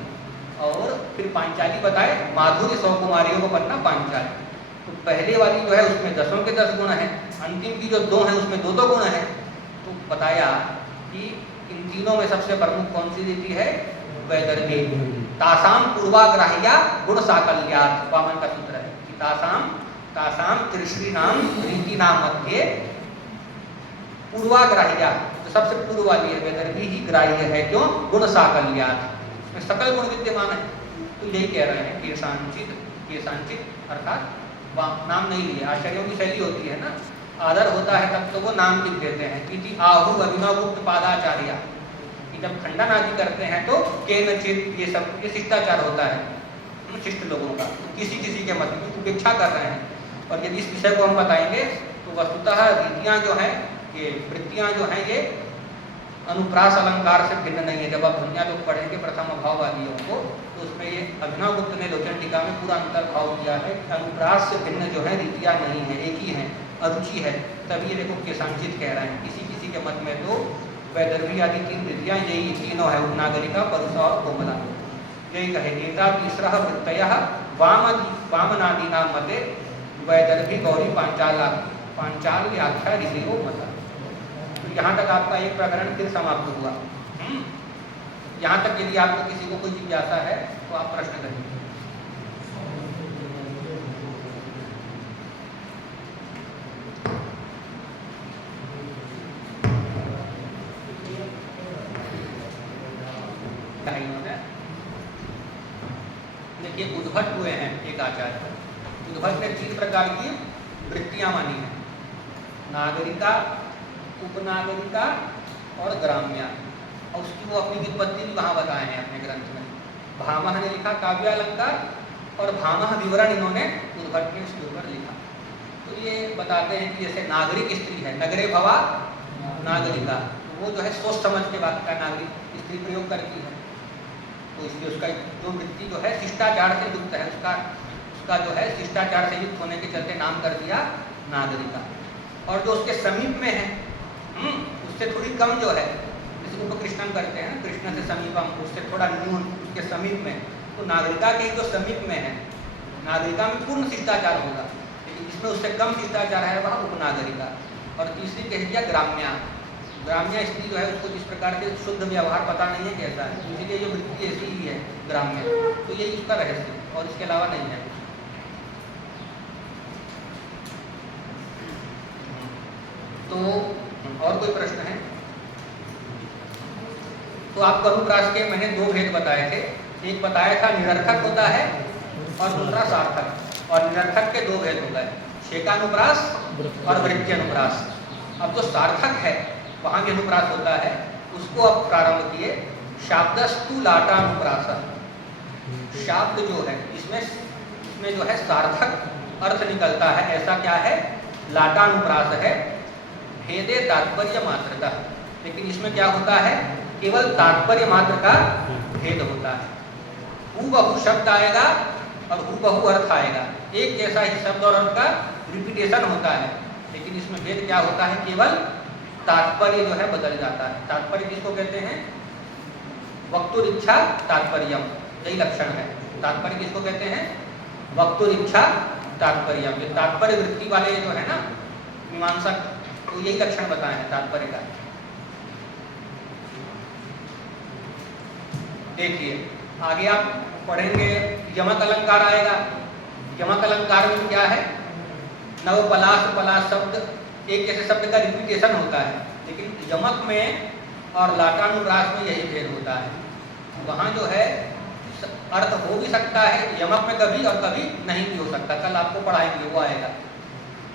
और फिर पांचाली बताए, माधुर्य 100 कुमारियों को बनना पांचाली। तो पहले वाली जो है उसमें 10 के 10 गुण हैं, अंतिम की जो 2 हैं उसमें 2 गुण हैं। तो बताया कि इन तीनों में सबसे प्रमुख कौन सी रीति है, वैदर्भी। तासाम पूर्वाग्राह्या गुण साकल्यात्, वामन का सूत्र है कि तासाम त्रिश्री नाम रीति नाम मध्य पूर्वाग्राह्या, तो सबसे पूर्व वाली है वैदर्भी ही ग्राह्य है, क्यों, गुण साकल्यात्, सकल गुण विद्यमान है। तो यही कह रहे हैं केशांचित, केशांचित अर्थात नाम नहीं लिए। आचार्यों की शैली होती है ना, आदर होता है तब तो वो नाम लिख देते हैं। इति आहु अभिनवगुप्त पादाचार्य, कि जब खंडन आदि करते हैं तो केनचित, ये सब ये शिष्टाचार होता है शिष्ट लोगों का, तो किसी किसी के मत की उपेक्षा कर रहे हैं। और यदि इस विषय को हम बताएंगे तो वस्तुतः रीतियाँ जो हैं, ये वृत्तियाँ जो हैं, ये अनुप्रास अलंकार से भिन्न नहीं है। जब आप ध्वनिया लोग पढ़ेंगे प्रथम अभाव वादियों को, तो उसमें ये अभिनवगुप्त ने लोचन टीका में पूरा अंतर्भाव दिया है। अनुप्रास से भिन्न जो है रीतियाँ नहीं है, एक ही है, अरुचि है। तभी ये देखो केशांचित कह रहे हैं। किसी किसी के मत में तो वैदर्भी आदि 3 रीतियाँ यही तीनों है, उपनागरिका, परुषा और कोमला। यही कहे एता तीसरा वृत्तयः वामनादीना मते वैदर्भी गौरी पांचाल्याख्या ऋषियो मता। तो यहाँ तक आपका एक प्रकरण फिर समाप्त हुआ। यहाँ तक यदि आपको किसी को कोई जिज्ञासा है तो आप प्रश्न करिए। देखिए उद्भट हुए हैं एक आचार्य, उद्भट ने 3 प्रकार की वृत्तियां मानी हैं, नागरिका, उपनागरिका और ग्राम्या, और उसकी वो अपनी व्युत्पत्ति भी वहाँ बताए हैं अपने ग्रंथ में। भामह ने लिखा काव्यालंकार और भामह विवरण इन्होंने उद्भट ने उसके ऊपर लिखा। तो ये बताते हैं कि जैसे नागरिक स्त्री है, नगरे भवा नागरिका, वो जो है सोच समझ के बात का नागरिक स्त्री प्रयोग करती है, तो इसलिए उसका जो वृत्ति जो है शिष्टाचार से युक्त है, उसका जो है शिष्टाचार से युक्त होने के चलते नाम कर दिया नागरिका। और जो उसके समीप में है उससे थोड़ी कम जो है, जैसे उपकृष्णम करते हैं कृष्ण से समीपम, उससे थोड़ा न्यून उसके समीप में, तो नागरिका के जो समीप में है, नागरिका में पूर्ण शिष्टाचार होगा, लेकिन जिसमें उससे कम शिष्टाचार है वह उपनागरिका। और तीसरी कह दिया ग्राम्या, ग्राम्य स्त्री जो है उसको जिस प्रकार से शुद्ध व्यवहार पता नहीं है कैसा है, इसलिए ये वृत्ति ऐसी ही है ग्राम्य, तो यही उसका रहस्य और इसके अलावा नहीं है। तो और कोई प्रश्न है? तो आप अनुप्रास के मैंने दो भेद बताए थे, एक बताया था निरर्थक होता है और दूसरा सार्थक, और निरर्थक के दो भेद हो गए, शेकानुप्रास और वृत्ति अनुप्रास। अब जो सार्थक है वहाँ भी अनुप्रास होता है, उसको अब प्रारंभ किए शाब्दस्तु लाटानुप्रास। शाब्द जो है इसमें जो है सार्थक अर्थ निकलता है, ऐसा क्या है लाटानुप्रास है, भेदे तात्पर्य मात्रता, लेकिन इसमें क्या होता है केवल तात्पर्य मात्र का भेद होता है। हूबहू शब्द आएगा और हूबहू अर्थ आएगा, एक जैसा ही शब्द और अर्थ का रिपीटेशन होता है, लेकिन इसमें भेद क्या होता है केवल तात्पर्य जो है बदल जाता है। तात्पर्य किसको कहते हैं? वक्तुरिच्छा तात्पर्यम, यही लक्षण है। तात्पर्य किसको कहते हैं? वक्तुरिच्छा तात्पर्यम। ये तात्पर्य वृत्ति वाले जो है ना मीमांसक, तो यही लक्षण बताए हैं तात्पर्य का। देखिए आगे आप पढ़ेंगे यमक अलंकार आएगा। यमक अलंकार में क्या है, नव पलाश पलाश शब्द एक जैसे शब्द का रिपीटेशन होता है, लेकिन यमक में और लाटानुप्रास में यही भेद होता है। वहाँ जो है अर्थ हो भी सकता है यमक में कभी और कभी नहीं भी हो सकता, कल आपको पढ़ाएंगे वो आएगा।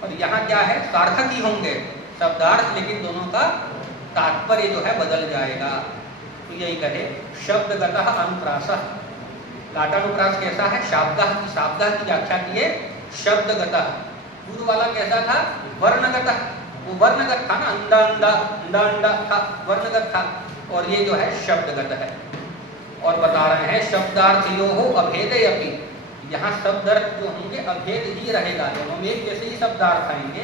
और यहाँ क्या है सार्थक ही होंगे शब्दार्थ, लेकिन दोनों का तात्पर्य जो है बदल जाएगा। तो यही कहे शब्दगतः अनुप्रासः। लाटानुप्रास कैसा है? शाब्द की व्याख्या किए शब्दगतः। पूर्व वाला कैसा था? वर्णगतः, वो वर्णगत था ना, अंडा अंडा अंडा अंडा था, वर्णगत था, और ये जो है शब्दगत है। और बता रहे हैं शब्दार्थयो हो अभेदे अपि, यहाँ शब्दार्थ जो होंगे अभेद ही रहेगा, दोनों में एक जैसे ही शब्दार्थ आएंगे,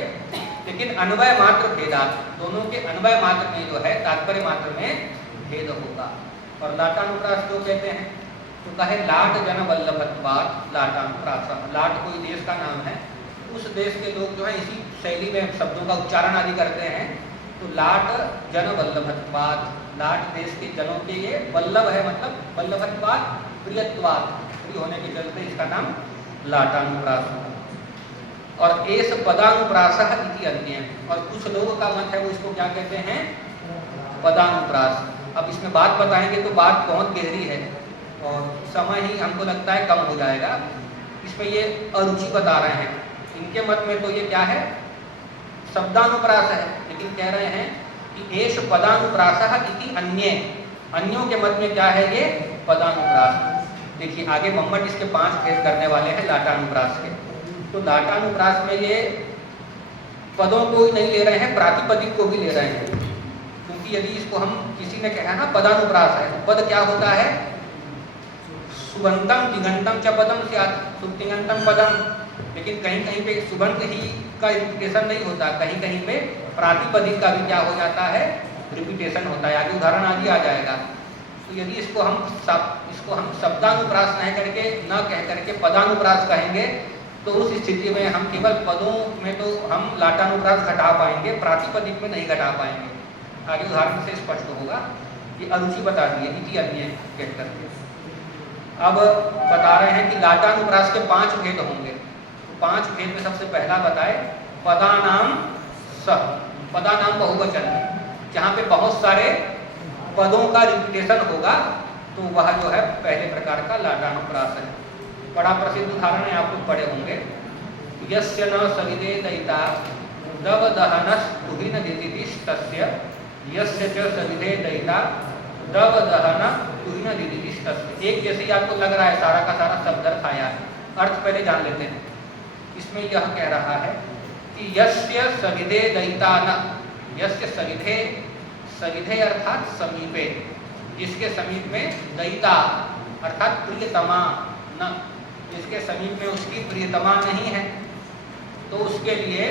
लेकिन अन्वय मात्र भेदात, दोनों के अन्वय मात्र में जो है तात्पर्य मात्र में भेद होगा। और लाटानुप्रास जो कहते हैं तो कहे लाट जन वल्लभत्वात् लाटानुप्रास। लाट कोई देश का नाम है, उस देश के लोग जो है इसी शैली में शब्दों का उच्चारण आदि करते हैं। तो लाट जन वल्लभत्वात्, लाट देश के जनों के ये वल्लभ है, मतलब वल्लभत्वात् प्रियत्वात्, प्रिय होने के चलते इसका नाम लाटानुप्रास है। और एस पदानुप्रासः इति अन्य, और कुछ लोगों का मत है वो इसको क्या कहते हैं? पदानुप्रास। अब इसमें बात बताएंगे तो बात बहुत गहरी है और समय ही हमको लगता है कम हो जाएगा। इसमें ये अरुचि बता रहे हैं, इनके मत में तो ये क्या है शब्दानुप्रास है, लेकिन कह रहे हैं कि एष पदानुप्रासः इति अन्ये, अन्यों के मत में क्या है ये पदानुप्रास। देखिए आगे मम्मट इसके 5 भेद करने वाले हैं लाटानुप्रास के। तो लाटानुप्रास में ये पदों को ही नहीं ले रहे हैं, प्रातिपदिक को भी ले रहे हैं, क्योंकि यदि इसको हम किसी ने कहा ना पदानुप्रास है, तो पद क्या होता है? सुबंतम तिङंतम च पदम स्यात्, सुबतिङंतम पदम, लेकिन कहीं कहीं पे सुबंत ही का रिपीटेशन नहीं होता, कहीं कहीं पे प्रातिपदिक का भी क्या हो जाता है रिपीटेशन होता है। आगे उदाहरण आदि आ जाएगा। तो यदि इसको हम शब्दानुप्रास नहीं करके न कह करके पदानुप्रास कहेंगे तो उस स्थिति में हम केवल पदों में तो हम लाटानुप्रास घटा पाएंगे, प्रातिपदिक में नहीं घटा पाएंगे। आगे उदाहरण से स्पष्ट होगा। ये अरुचि बता दिए इति अन्य कह करके। अब बता रहे हैं कि लाटानुप्रास के 5 भेद होंगे। 5 भेद में सबसे पहला बताए पदानाम सह, पदानाम बहुवचन है, जहाँ पे बहुत सारे पदों का रिपीटेशन होगा तो वह जो है पहले प्रकार का लाटानुप्रास है। बड़ा प्रसिद्ध उदाहरण है, आप लोग पढ़े होंगे। यस्य न सविदे दयिता दव दहनस तुहिन दिदितिस्तस्य यस्य च सविधे दयिता दव दहन तुहिन दिदितिस्तस्य। एक जैसे ही आपको लग रहा है सारा का सारा शब्द अर्थ आया है, अर्थ पहले जान लेते हैं। इसमें यह कह रहा है कि यस्य सविधे दयिता न, यस्य सविधे, सविधे अर्थात समीपे, जिसके समीप में दयिता अर्थात प्रियतमा न, जिसके समीप में उसकी प्रियतमा नहीं है, तो उसके लिए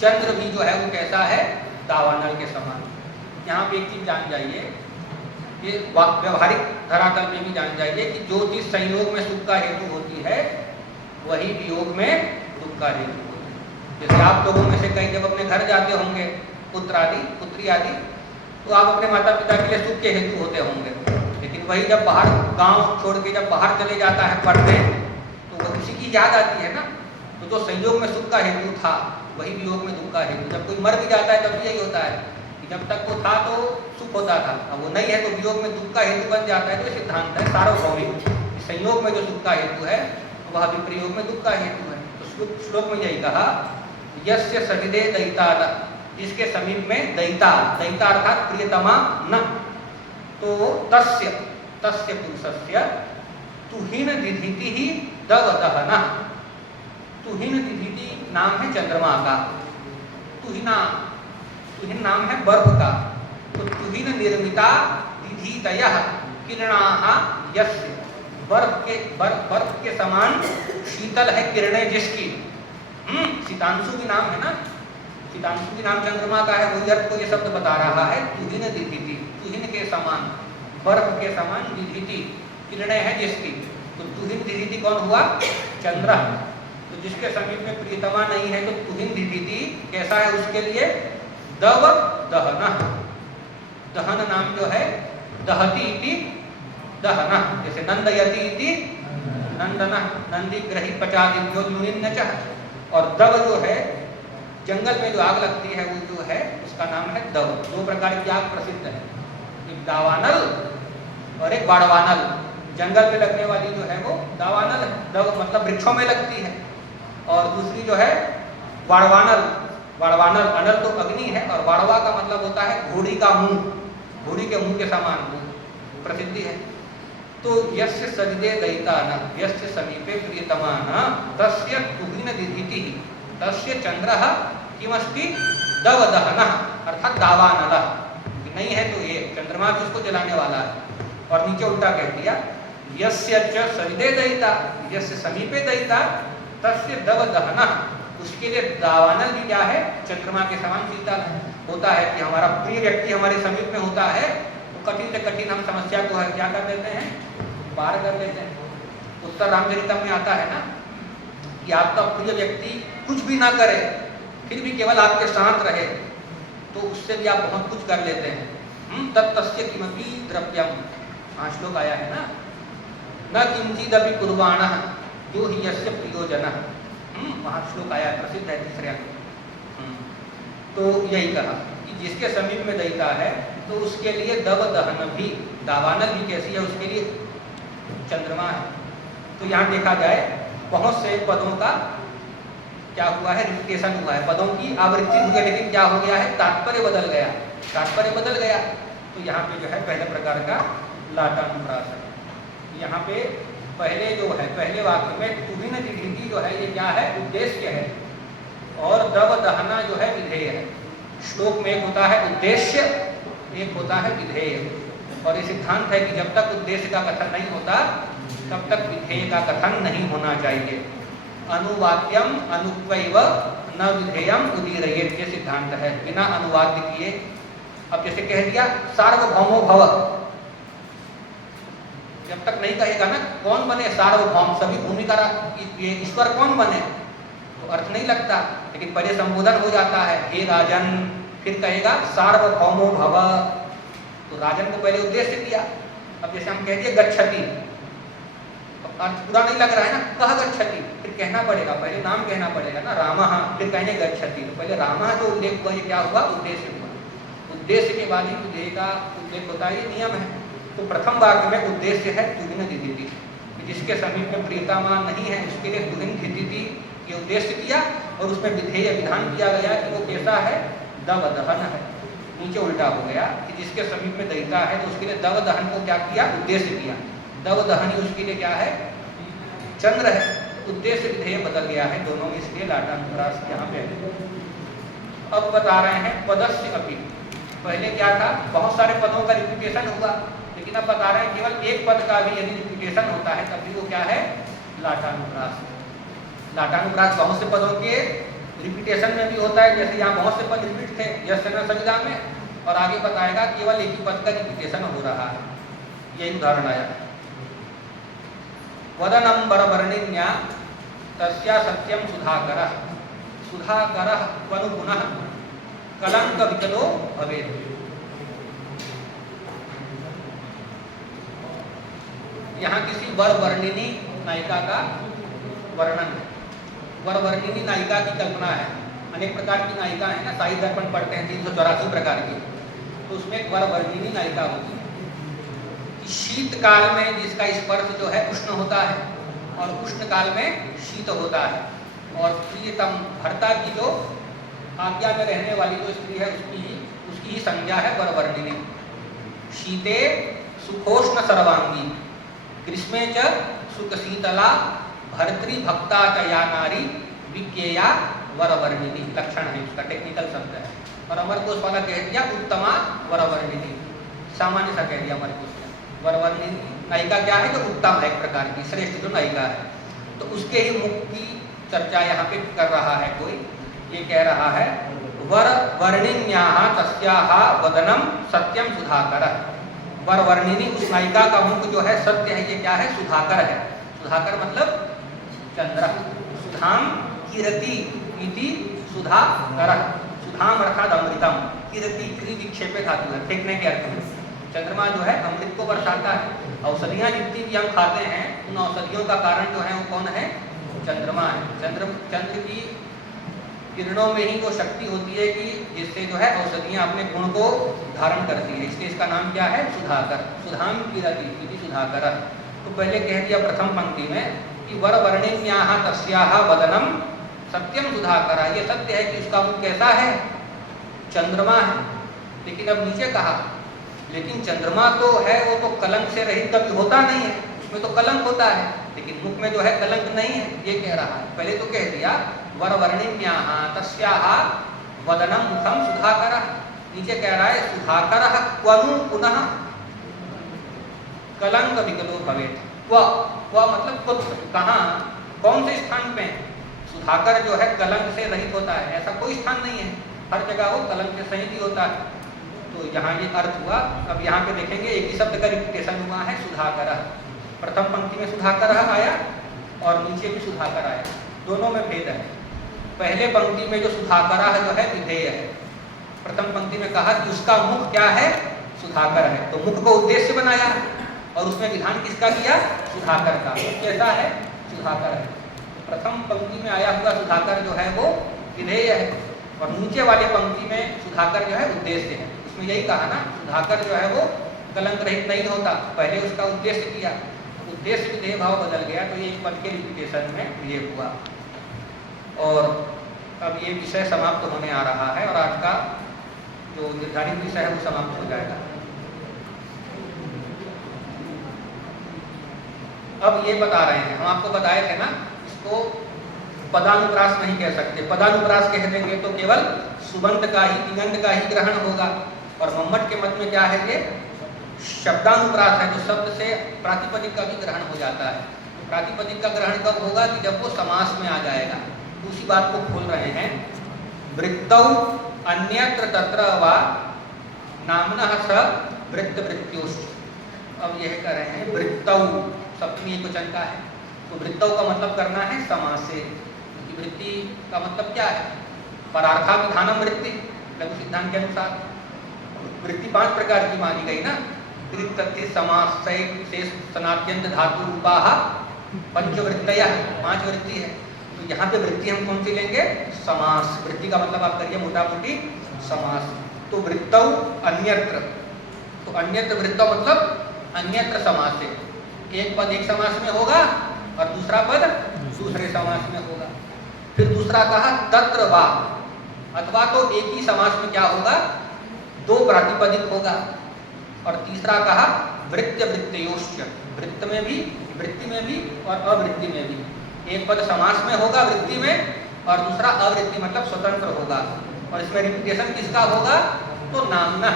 चंद्र भी जो है वो कैसा है, दावानल के समान। यहाँ पे एक चीज जान जाइए, ये व्यवहारिक धरातल में भी जान जाइए कि जो चीज संयोग में सुख का हेतु होती है वही वियोग में दुख का हेतु होती है। जैसे आप लोगों में से कई जब अपने घर जाते होंगे, पुत्र आदि पुत्री आदि, तो आप अपने माता पिता के लिए सुख के हेतु होते होंगे, लेकिन वही जब बाहर गांव छोड़ के जब बाहर चले जाता है पढ़ने, तो वो उसी की याद आती है ना। तो जो संयोग में सुख का हेतु था वही वियोग में दुख का हेतु। जब कोई मर भी जाता है तब यही होता है कि जब तक वो था तो सुख होता था, अब वो नहीं है तो वियोग में दुख का हेतु बन जाता है। तो सिद्धांत है सार्वभौमिक, संयोग में जो सुख का हेतु है वह विप्रयोग में दुख का हेतु है। तो श्लोक में यही कहा, यस्य सविधे दयिता न, जिसके समीप में दयिता, दयिता अर्थात प्रियतमा न, तो तस्य, तस्य पुरुषस्य तुहिन दिधिति ही दव दहन। तुहिन दिधिति नाम है चंद्रमा का, तुहिना, तुहिन नाम है बर्फ का। तो तुहिन निर्मिता दिधितयः किरणाः यस्य, बर्फ के समान शीतल है किरणें जिसकी। शीतांशु भी नाम है ना, शीतांशु भी नाम चंद्रमा का है। वही अर्थ को ये शब्द बता रहा है, तुहिन दिधिति, तुहिन के समान, बर्फ के समान, दिधिति किरणें हैं जिसकी। तो तुहिन दिधिति कौन हुआ, चंद्र। तो जिसके समीप में प्रियतमा नहीं है तो तुहिन दिधिति कैसा है उसके लिए, दव दहन। दहन नाम जो है, दहति इति दहन, जैसे नंदयति इति नंदन, नंदी ग्रही पचादिभ्यो न्यूनिन च। और दव जो है, जंगल में जो आग लगती है वो जो है उसका नाम है दव। दो प्रकार की आग प्रसिद्ध है, एक दावानल और एक बाड़वानल। जंगल में लगने वाली जो है वो दावानल है, दव मतलब वृक्षों में लगती है। और दूसरी जो है बाड़वानल, बाड़वानल, अनल तो अग्नि है और बाड़वा का मतलब होता है घोड़ी का मुंह, घोड़ी के मुंह के समान वो प्रसिद्धि है। तो यस्य सविधे दयिता न, यस्य समीपे प्रियतमा न, तस्य तुहिन दिधिति, तस्य चंद्रः किमस्ति दव दहनः अर्थात दावानलः। नहीं है तो ये चंद्रमा भी उसको जलाने वाला है। और नीचे उल्टा कह दिया, यस्य च सविधे दयिता, यस्य समीपे दयिता तस्य दव दहनः, उसके लिए दावानल भी क्या है, चंद्रमा के समान शीतल होता है। कि हमारा प्रिय व्यक्ति हमारे समीप में होता है तो कठिन से कठिन हम समस्या को है क्या कर देते हैं, पार कर लेते हैं। उत्तर रामचरितम में आता है ना कि आपका प्रिय व्यक्ति कुछ भी ना करे फिर भी केवल आपके साथ रहे तो उससे भी आप बहुत कुछ कर लेते हैं। तत्तस्य किमपि द्रव्यम, 5 श्लोक आया है ना, न किंचिदपि कुर्वाणः जो ही यस्य प्रियोजनः, वहाँ श्लोक आया है, प्रसिद्ध है तीसरे अंक। तो यही कहा कि जिसके समीप में दयिता है तो उसके लिए दव दहन भी, दावानल भी कैसी है, उसके लिए चंद्रमा है। तो यहाँ देखा जाए बहुत से पदों का क्या हुआ है, रिपिटेशन हुआ है, पदों की आवृत्ति हुई है, लेकिन क्या हो गया है, तात्पर्य बदल गया, तात्पर्य बदल गया। तो यहाँ पे जो है पहले प्रकार का लाटानुप्रास है। यहाँ पे पहले जो है, पहले वाक्य में तुहिन दिधिति जो है ये क्या है, उद्देश्य है, और दव दहना जो है विधेय है। श्लोक में एक होता है उद्देश्य, एक होता है विधेय। और ये सिद्धांत है कि जब तक उद्देश्य का कथन नहीं होता तब तक विधेय का कथन नहीं होना चाहिए। अनुवाद्यम अनुक्वैव न विधेयम उदीरयेत्, ये सिद्धांत है, बिना अनुवाद्य किए। अब जैसे कह दिया सार्वभौमो भव, जब तक नहीं कहेगा ना कौन बने सार्वभौम, सभी भूमि का ईश्वर कौन बने, तो अर्थ नहीं लगता। लेकिन पहले संबोधन हो जाता है हे राजन, फिर कहेगा सार्वभौमो भव, तो राजन को पहले उद्देश्य दिया। अब जैसे हम कह दिए गच्छति, अर्थ पूरा नहीं लग रहा है ना, कह गच्छति, फिर कहना पड़ेगा, पहले नाम कहना पड़ेगा ना, रामः, फिर कहेंगे गच्छति। तो पहले रामः जो उल्लेख हुआ ये क्या हुआ, उद्देश्य हुआ। उद्देश्य के बाद ही विधेय का उल्लेख होता है, ये नियम है। तो प्रथम वाक्य में उद्देश्य है तुहिन दिधिति, जिसके समीप में प्रियतमा नहीं है उसके लिए तुहिन दिधिति ये उद्देश्य किया। और उसमें विधेय विधान किया गया कि वो कैसा है, दव दहन है। नीचे उल्टा हो गया कि जिसके समीप में दैता है तो उसके लिए दव दहन को क्या किया, उद्देश्य किया। दव दहन ही उसके लिए क्या है, चंद्र है। उद्देश्य विधेय बदल गया है दोनों में, इसलिए लाटानुप्रास यहाँ पे है। अब बता रहे हैं पदस्य अपि। पहले क्या था, बहुत सारे पदों का रिपीटेशन हुआ, लेकिन अब बता रहे हैं केवल एक पद का भी यदि रिपीटेशन होता है तब भी वो क्या है, लाटानुप्रास। लाटानुप्रास बहुत से पदों के रिपीटेशन में भी होता है, जैसे यहाँ बहुत से पद रिपीट थे यस्य न संज्ञा में, और आगे बताएगा केवल एक ही पद का रिपीटेशन हो रहा है। यही उदाहरण आया। वदनम वरवर्णिन्या तस्या सत्यम सुधाकरः, सुधाकरः क्वनु पुनः कलंक विकलो भवेत्। यहाँ किसी वरवर्णिनी नायिका का वर्णन है। वरवर्णिनी नायिका की कल्पना है। अनेक प्रकार की नायिका है ना, साहित्य दर्पण पढ़ते हैं 384 प्रकार की, तो उसमें एक वरवर्णिनी नायिका होती है कि शीतकाल में जिसका स्पर्श जो है उष्ण होता है और उष्ण काल में शीत होता है, और प्रियतम भर्ता की जो आज्ञा में रहने वाली जो स्त्री है उसकी ही संज्ञा है वरवर्णिनी। शीते सुखोष्ण सर्वांगी ग्रीष्मे च सुख शीतला भर्तृ भक्ता च या नारी विज्ञेया वरवर्णिनी। लक्षण है उसका, टेक्निकल शब्द है। और अमर कोश वाला कह दिया उत्तमा वरवर्णिनी, सामान्य सा कह दिया अमर कोश ने। वरवर्णिनी नायिका क्या है, जो उत्तम है, एक प्रकार की श्रेष्ठ जो नायिका है। तो उसके ही मुख की चर्चा यहाँ पे कर रहा है कोई। ये कह रहा है वरवर्णिन्याः तस्याः वदनम सत्यम सुधाकरः। वरवर्णिनी उस नायिका का मुख जो है सत्य है, ये क्या है, सुधाकर है। सुधाकर मतलब चंद्र। सुधाम कीरति इति सुधाकरः। सुधाम अर्थात अमृतम, कीरति क्री विक्षेपे धातु है, फेंकने के अर्थ में। चंद्रमा जो है अमृत को बरसाता है। औषधियाँ जितनी भी हम खाते हैं उन औषधियों का कारण जो है वो कौन है, चंद्रमा है। चंद्र की किरणों में ही वो शक्ति होती है कि जिससे जो है औषधियाँ अपने गुण को धारण करती है, इसलिए इसका नाम क्या है, सुधाकर। सुधाम कीरति इति सुधाकरः। तो पहले कह दिया प्रथम पंक्ति में कि वरवर्णिन्याः तस्याः वदनम सत्यम सुधाकरः। ये सत्य है कि उसका मुख कैसा है, चंद्रमा है। लेकिन अब नीचे कहा लेकिन चंद्रमा तो है, वो तो कलंक से रहित कभी होता नहीं है, उसमें तो कलंक होता है, लेकिन मुख में जो है कलंक नहीं है, ये कह रहा है। पहले तो कह दिया वरवर्णिन्याः तस्याः वदनम मुखम सुधाकरः। नीचे कह रहा है सुधाकरः क्वनु पुनः कलंक विकलो भवेत्। क्व मतलब कुत्र, कहाँ, कौन से स्थान पे सुधाकर जो है कलंक से रहित होता है, ऐसा कोई स्थान नहीं है, हर जगह वो कलंक से सहित ही होता है। तो यहाँ ये अर्थ हुआ। अब यहाँ पे देखेंगे एक ही शब्द का रिपीटेशन हुआ है, सुधाकरः। प्रथम पंक्ति में सुधाकरः आया और नीचे भी सुधाकर आया, दोनों में भेद है। पहले पंक्ति में जो सुधाकरः जो है विधेय है, प्रथम पंक्ति में कहा कि उसका मुख क्या है, सुधाकर है, तो मुख को उद्देश्य बनाया और उसमें विधान किसका किया, सुधाकर का। कैसा है, सुधाकर है। प्रथम पंक्ति में आया हुआ सुधाकर जो है वो विधेय है, और नीचे वाले पंक्ति में सुधाकर जो है उद्देश्य है। उसमें यही कहा ना, सुधाकर जो है वो कलंक रहित नहीं होता, पहले उसका उद्देश्य किया, उद्देश्य विधेय भाव बदल गया, तो ये एक पद के रिपीटेशन में ये हुआ। और अब ये विषय समाप्त होने आ रहा है और आज का जो निर्धारित विषय है वो समाप्त हो जाएगा। अब ये बता रहे हैं, हम आपको बताए थे ना, इसको पदानुप्रास नहीं कह सकते। पदानुप्रास कह देंगे तो केवल सुबंत का ही, तिङंत का ही ग्रहण होगा। और मम्मट के मत में क्या है, ये शब्दानुप्रास है, जो शब्द से प्रातिपदिक का भी ग्रहण हो जाता है। प्रातिपदिक का ग्रहण कब होगा, कि जब वो समास में आ जाएगा। उसी बात को खोल रहे हैं। वृत्तौ अन्यत्र तत्र वा नाम्नः स वृत्त वृत्त्योश्च। अब यह कह रहे हैं वृत्तौ सप्तमी एकवचन का है, तो वृत्तौ का मतलब करना है समास से। वृत्ति का मतलब क्या है, परार्थाभिधानम वृत्ति, लघु सिद्धांत के अनुसार। वृत्ति 5 प्रकार की मानी गई ना, त्रित तथ्य समास सहित विशेष सनात्यंत धातु रूपाः पंचवृत्तयः, 5 वृत्ति है। तो यहाँ पे वृत्ति हम कौन सी लेंगे, समास। वृत्ति का मतलब आप करिए मोटा मोटी समास। तो वृत्तौ अन्यत्र, तो अन्यत्र वृत्तौ मतलब अन्यत्र समास है। एक पद एक समास में होगा और दूसरा पद दूसरे समास में होगा। फिर दूसरा कहा तत्र वा, अथवा तो एक ही समास में क्या होगा, दो प्रातिपदिक होगा। और तीसरा कहा वृत्य वृत्तयोश्च, वृत्त में भी, वृत्ति में भी और अवृत्ति में भी। एक पद समास में होगा वृत्ति में और दूसरा अवृत्ति मतलब स्वतंत्र होगा। और इसमें रिपीटेशन किसका होगा, तो नामना।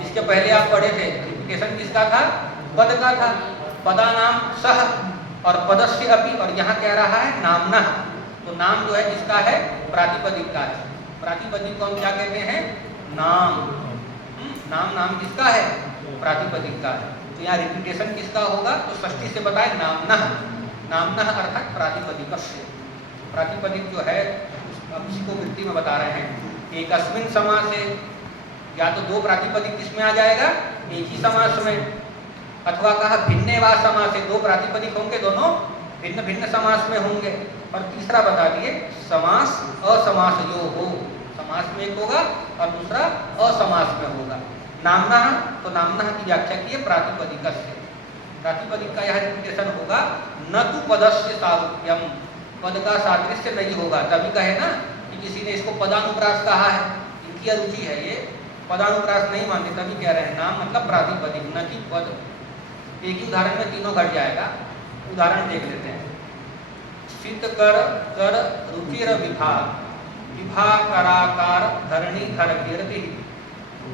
इसके पहले आप पढ़े थे रिपीटेशन किसका था, पद का था, पदा नाम सह और पदस्य अपि, और यहाँ कह रहा है नामना। तो नाम जो है किसका है, प्रातिपदिक का है। प्रातिपदिक को हम क्या कहते हैं, नाम। नाम नाम किसका है, प्रातिपदिक का है। तो यहाँ रिपीटेशन किसका होगा, तो षष्ठी से बताए नामना, नामना अर्थात प्रातिपदिकस्य। प्रातिपदिक जो है अब उसी को वृत्ति में बता रहे हैं। एक अस्मिन समास है, या तो दो प्रातिपदिक किसमें आ जाएगा, एक ही समास में, अथवा कहा भिन्ने वा समास है, दो प्रातिपदिक होंगे दोनों भिन्न भिन्न समास में होंगे। और तीसरा बता दिए समास असमास जो हो, समास में एक होगा और दूसरा असमास में होगा। नामना, तो नामना की व्याख्या की है प्रातिपदिकस्य। प्रातिपदिक का यह रिपीटेशन होगा, न तो पदस्य सारूप्यम, पद का सादृश्य नहीं होगा। तभी कहे ना कि किसी ने इसको पदानुप्रास कहा है, इनकी अरुचि है ये, पदानुप्रास नहीं मानते, तभी कह रहे हैं नाम मतलब प्रातिपदिक न कि पद। एक ही उदाहरण में तीनों घट जाएगा। उदाहरण देख लेते हैं। शीत कर कर रुचिर विभाग, विभा कराकार धरणी धर कीर्ति,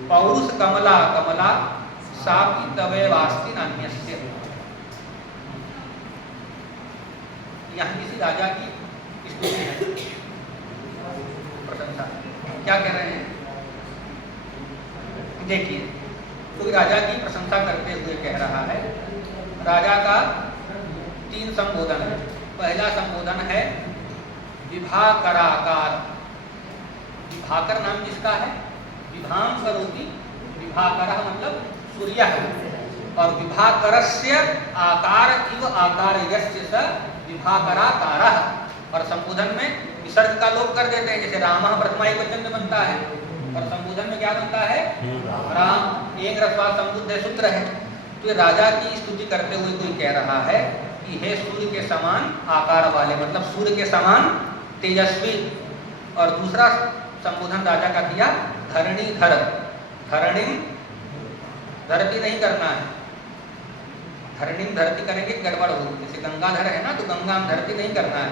पौरुष कमला कमला सापी तवे वास्ति नान्यस्य। यहाँ किसी राजा की स्तुति है, प्रशंसा। क्या कह रहे हैं, देखिए, कोई राजा की प्रशंसा करते हुए कह रहा है। राजा का 3 संबोधन है। पहला संबोधन है विभाकराकार। विभाकर नाम किसका है, विभाम करोति, विभाकर मतलब सूर्य है। और विभाकरस्य आकार इव आकार यस्य स विभाकराकारः। और संबोधन में विसर्ग का लोप कर देते हैं, जैसे रामः प्रथमा एकवचन में बनता है और संबोधन में क्या बनता है, राम। एक रस्वा संबुद्ध सूत्र है। तो ये राजा की स्तुति करते हुए कोई कह रहा है कि हे सूर्य के समान आकार वाले, मतलब सूर्य के समान तेजस्वी। और दूसरा संबोधन राजा का किया धरणी धर। धरणी धरती नहीं करना है, धरणी धरती करेंगे गड़बड़ होगी। जैसे गंगाधर है ना, तो गंगा धरती नहीं करना है,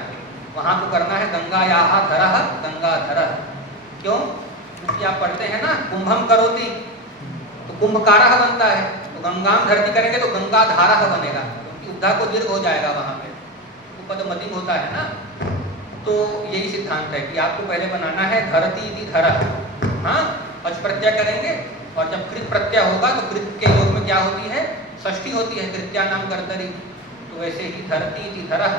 वहां को करना है गंगायाः धरः गंगाधरः। क्यों, क्योंकि आप पढ़ते हैं ना कुंभम करोति, तो कुंभकारः बनता है। तो गंगाम धरती करेंगे तो गंगाधारः बनेगा, क्योंकि उद्धा को दीर्घ हो जाएगा वहां पे, तो पदमति होता है ना। तो यही सिद्धांत है कि आपको पहले बनाना है धरती इति धरः। हाँ, अच प्रत्यय करेंगे और जब कृत प्रत्यय होगा तो कृत के योग में क्या होती है, षष्ठी होती है, कृत्या नाम कर्तरी। तो वैसे ही धरती इति धरः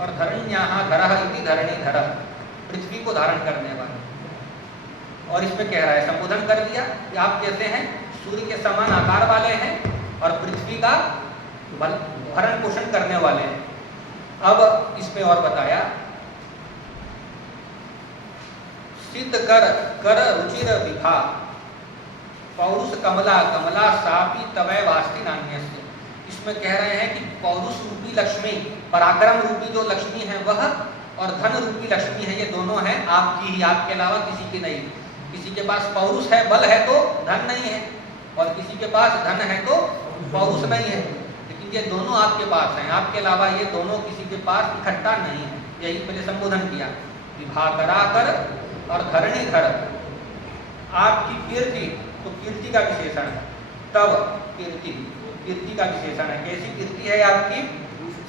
और धरण्याः धरः इति धरणी धरः, पृथ्वी को धारण करने वाले। और इसमें कह रहा है, संबोधन कर दिया कि आप कैसे हैं, सूर्य के समान आकार वाले हैं और पृथ्वी का भरण पोषण करने वाले हैं। अब इसमें और बताया, सिद्ध कर कर रुचिर विभा, पौरुष कमला कमला सापी तवय वास्ति नान्यस्य। इसमें कह रहे हैं कि पौरुष रूपी लक्ष्मी, पराक्रम रूपी जो लक्ष्मी है वह, और धन रूपी लक्ष्मी है, ये दोनों हैं आपकी ही, आपके अलावा किसी की नहीं। किसी के पास पौरुष है, बल है तो धन नहीं है, और किसी के पास धन है तो पौरुष नहीं है, लेकिन ये दोनों आपके पास हैं, आपके अलावा ये दोनों किसी के पास इकट्ठा नहीं है। यही पहले संबोधन किया, विभाकराकर और धरणी धर। आपकी कीर्ति, तो कीर्ति का विशेषण है, तब कीर्ति, कीर्ति का विशेषण है। कैसी कीर्ति है आपकी,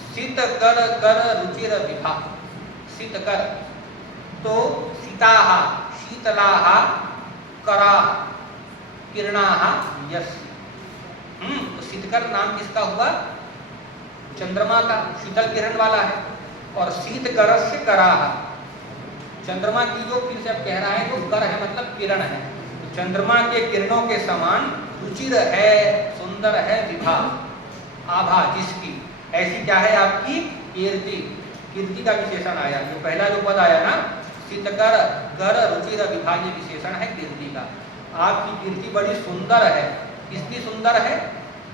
शीत कर कर रुचिर विभा। शीत कर तो शीताः शीतलाः कराः किरणाः यस्य। तो शीतकर नाम किसका हुआ, चंद्रमा का, शीतल किरण वाला है। और शीतकरस्य कराः, चंद्रमा की जो, फिर से अब कह रहा है जो कर है मतलब किरण है, तो चंद्रमा के किरणों के समान रुचिर है, सुंदर है, विभा आभा जिसकी, ऐसी क्या है आपकी कीर्ति। कीर्ति का विशेषण आया, जो पहला जो पद आया ना, शीतकर कर रुचिर विभा, ये विशेषण है कीर्ति का। आपकी कीर्ति बड़ी सुंदर है। कितनी सुंदर है,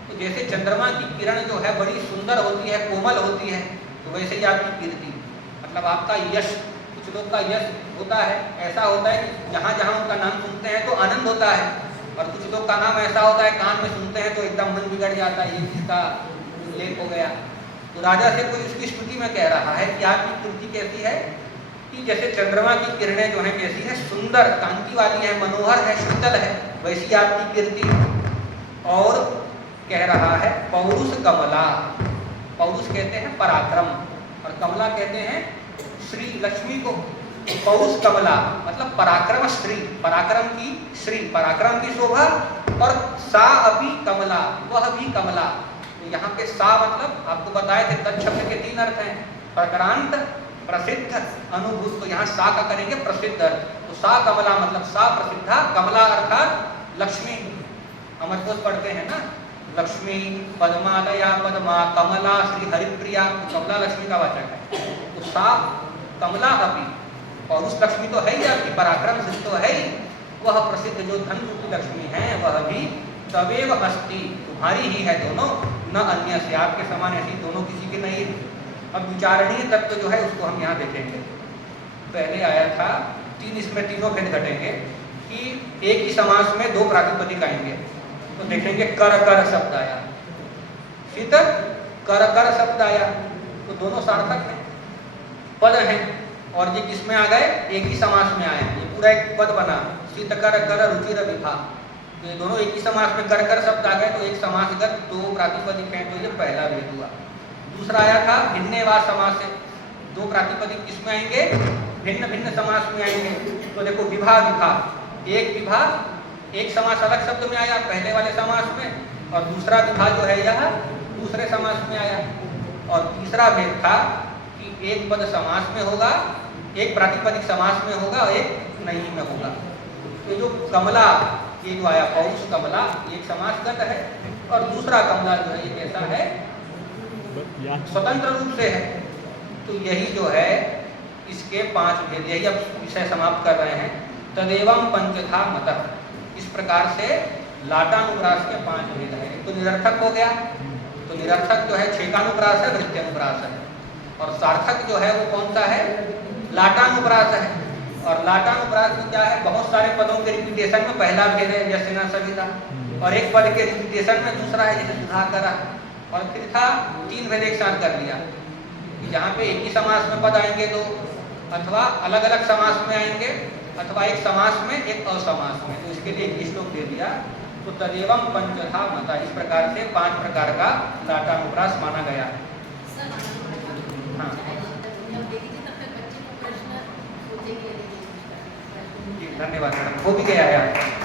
तो जैसे चंद्रमा की किरण जो है बड़ी सुंदर होती है, कोमल होती है, तो वैसे ही आपकी कीर्ति, मतलब आपका यश कुछ कुछ लोग का यश होता है, ऐसा होता है कि जहाँ जहाँ उनका नाम सुनते हैं तो आनंद होता है, और कुछ लोग का नाम ऐसा होता है कान में सुनते हैं तो एकदम मन बिगड़ जाता है, ये किसका उल्लेख हो गया। तो राजा से कोई उसकी स्तुति में कह रहा है कि आपकी कीर्ति कैसी है कि जैसे चंद्रमा की किरणें जो है कैसी है, सुंदर कांति वाली है, मनोहर है, शीतल है, वैसी आपकी कीर्ति। और कह रहा है पौरुष कमला, पौरुष कहते हैं पराक्रम और कमला कहते हैं श्री लक्ष्मी को। पौरुष कमला मतलब पराक्रम श्री, पराक्रम की श्री, पराक्रम की शोभा, और सा अभी कमला, वह भी कमला। तो यहाँ पे सा मतलब आपको बताए थे तत् शब्द के 3 अर्थ हैं, प्रक्रांत, प्रसिद्ध, अनुभूत। तो यहाँ सा का करेंगे प्रसिद्ध। तो सा कमला मतलब सा प्रसिद्धा, कमला अर्थात लक्ष्मी। अमर कोश पढ़ते हैं ना, लक्ष्मी पद्मालया पद्मा कमला श्री हरिप्रिया, कमला लक्ष्मी का वाचक है। तो सा कमला अभी, और उस लक्ष्मी तो है ही आपकी, पराक्रम सिद्ध तो है ही, वह प्रसिद्ध जो धन रूपी लक्ष्मी है वह भी तवेव अस्ति, तुम्हारी ही है दोनों, न अन्य से, आपके समान ऐसी दोनों किसी की नहीं। अब विचारणीय तत्व जो है उसको हम यहाँ देखेंगे। पहले आया था 3, इसमें तीनों भेद घटेंगे कि एक ही समास में 2 प्रातिपदिक आएंगे। तो देखेंगे कर कर शब्द आया, शीत कर कर शब्द आया, तो दोनों सार्थक हैं, पद हैं। और ये किसमें आ गए, एक ही समास में आए, ये पूरा एक पद बना, शीत कर कर रुचिर विभा। तो ये दोनों एक ही समास में कर कर शब्द आ गए, तो एक समासगत 2 प्रातिपदिक हैं, तो ये पहला भेद हुआ। दूसरा आया था भिन्ने वा समास से, 2 प्रातिपदिक किसमें आएंगे, भिन्न भिन्न समास में आएंगे। तो देखो विभा विभा, एक विभा एक समास अलग शब्द में आया पहले वाले समास में, और दूसरा विभा जो है यह दूसरे समास में आया। और तीसरा भेद था कि एक पद समास में होगा, एक प्रातिपदिक समास में होगा, एक नहीं में होगा। तो जो कमला ये जो आया पौरुष कमला, एक समासगत है, और दूसरा कमला जो है ये कैसा है, स्वतंत्र रूप से है। तो यही जो है इसके 5 भेद, यही अब विषय समाप्त कर रहे हैं। तदेवं पंचधा मतः, इस प्रकार से लाटानुप्रास के 5 भेद हैं। तो निरर्थक हो गया, तो निरर्थक जो है छेकानुप्रास है, वृत्त्यानुप्रास है, और सार्थक जो है वो कौन सा है, लाटानुप्रास है। और लाटानुप्रास में क्या है, बहुत सारे पदों के रिपीटेशन में पहला भेद है जैसे ना सविता, और एक पद के रिपीटेशन में दूसरा है जैसे सुधाकरा, और फिर था 3 भेद एक साथ कर लिया कि जहाँ पे एक ही समास में पद आएंगे 2, अथवा अलग अलग समास में आएंगे, अथवा एक समास में एक असमास में। तो इसके लिए एक श्लोक दे दिया। तो तदेवं पंचधा मता, इस प्रकार से 5 प्रकार का लाटानुप्रास माना गया। हाँ धन्यवाद मैडम, हो भी गया है।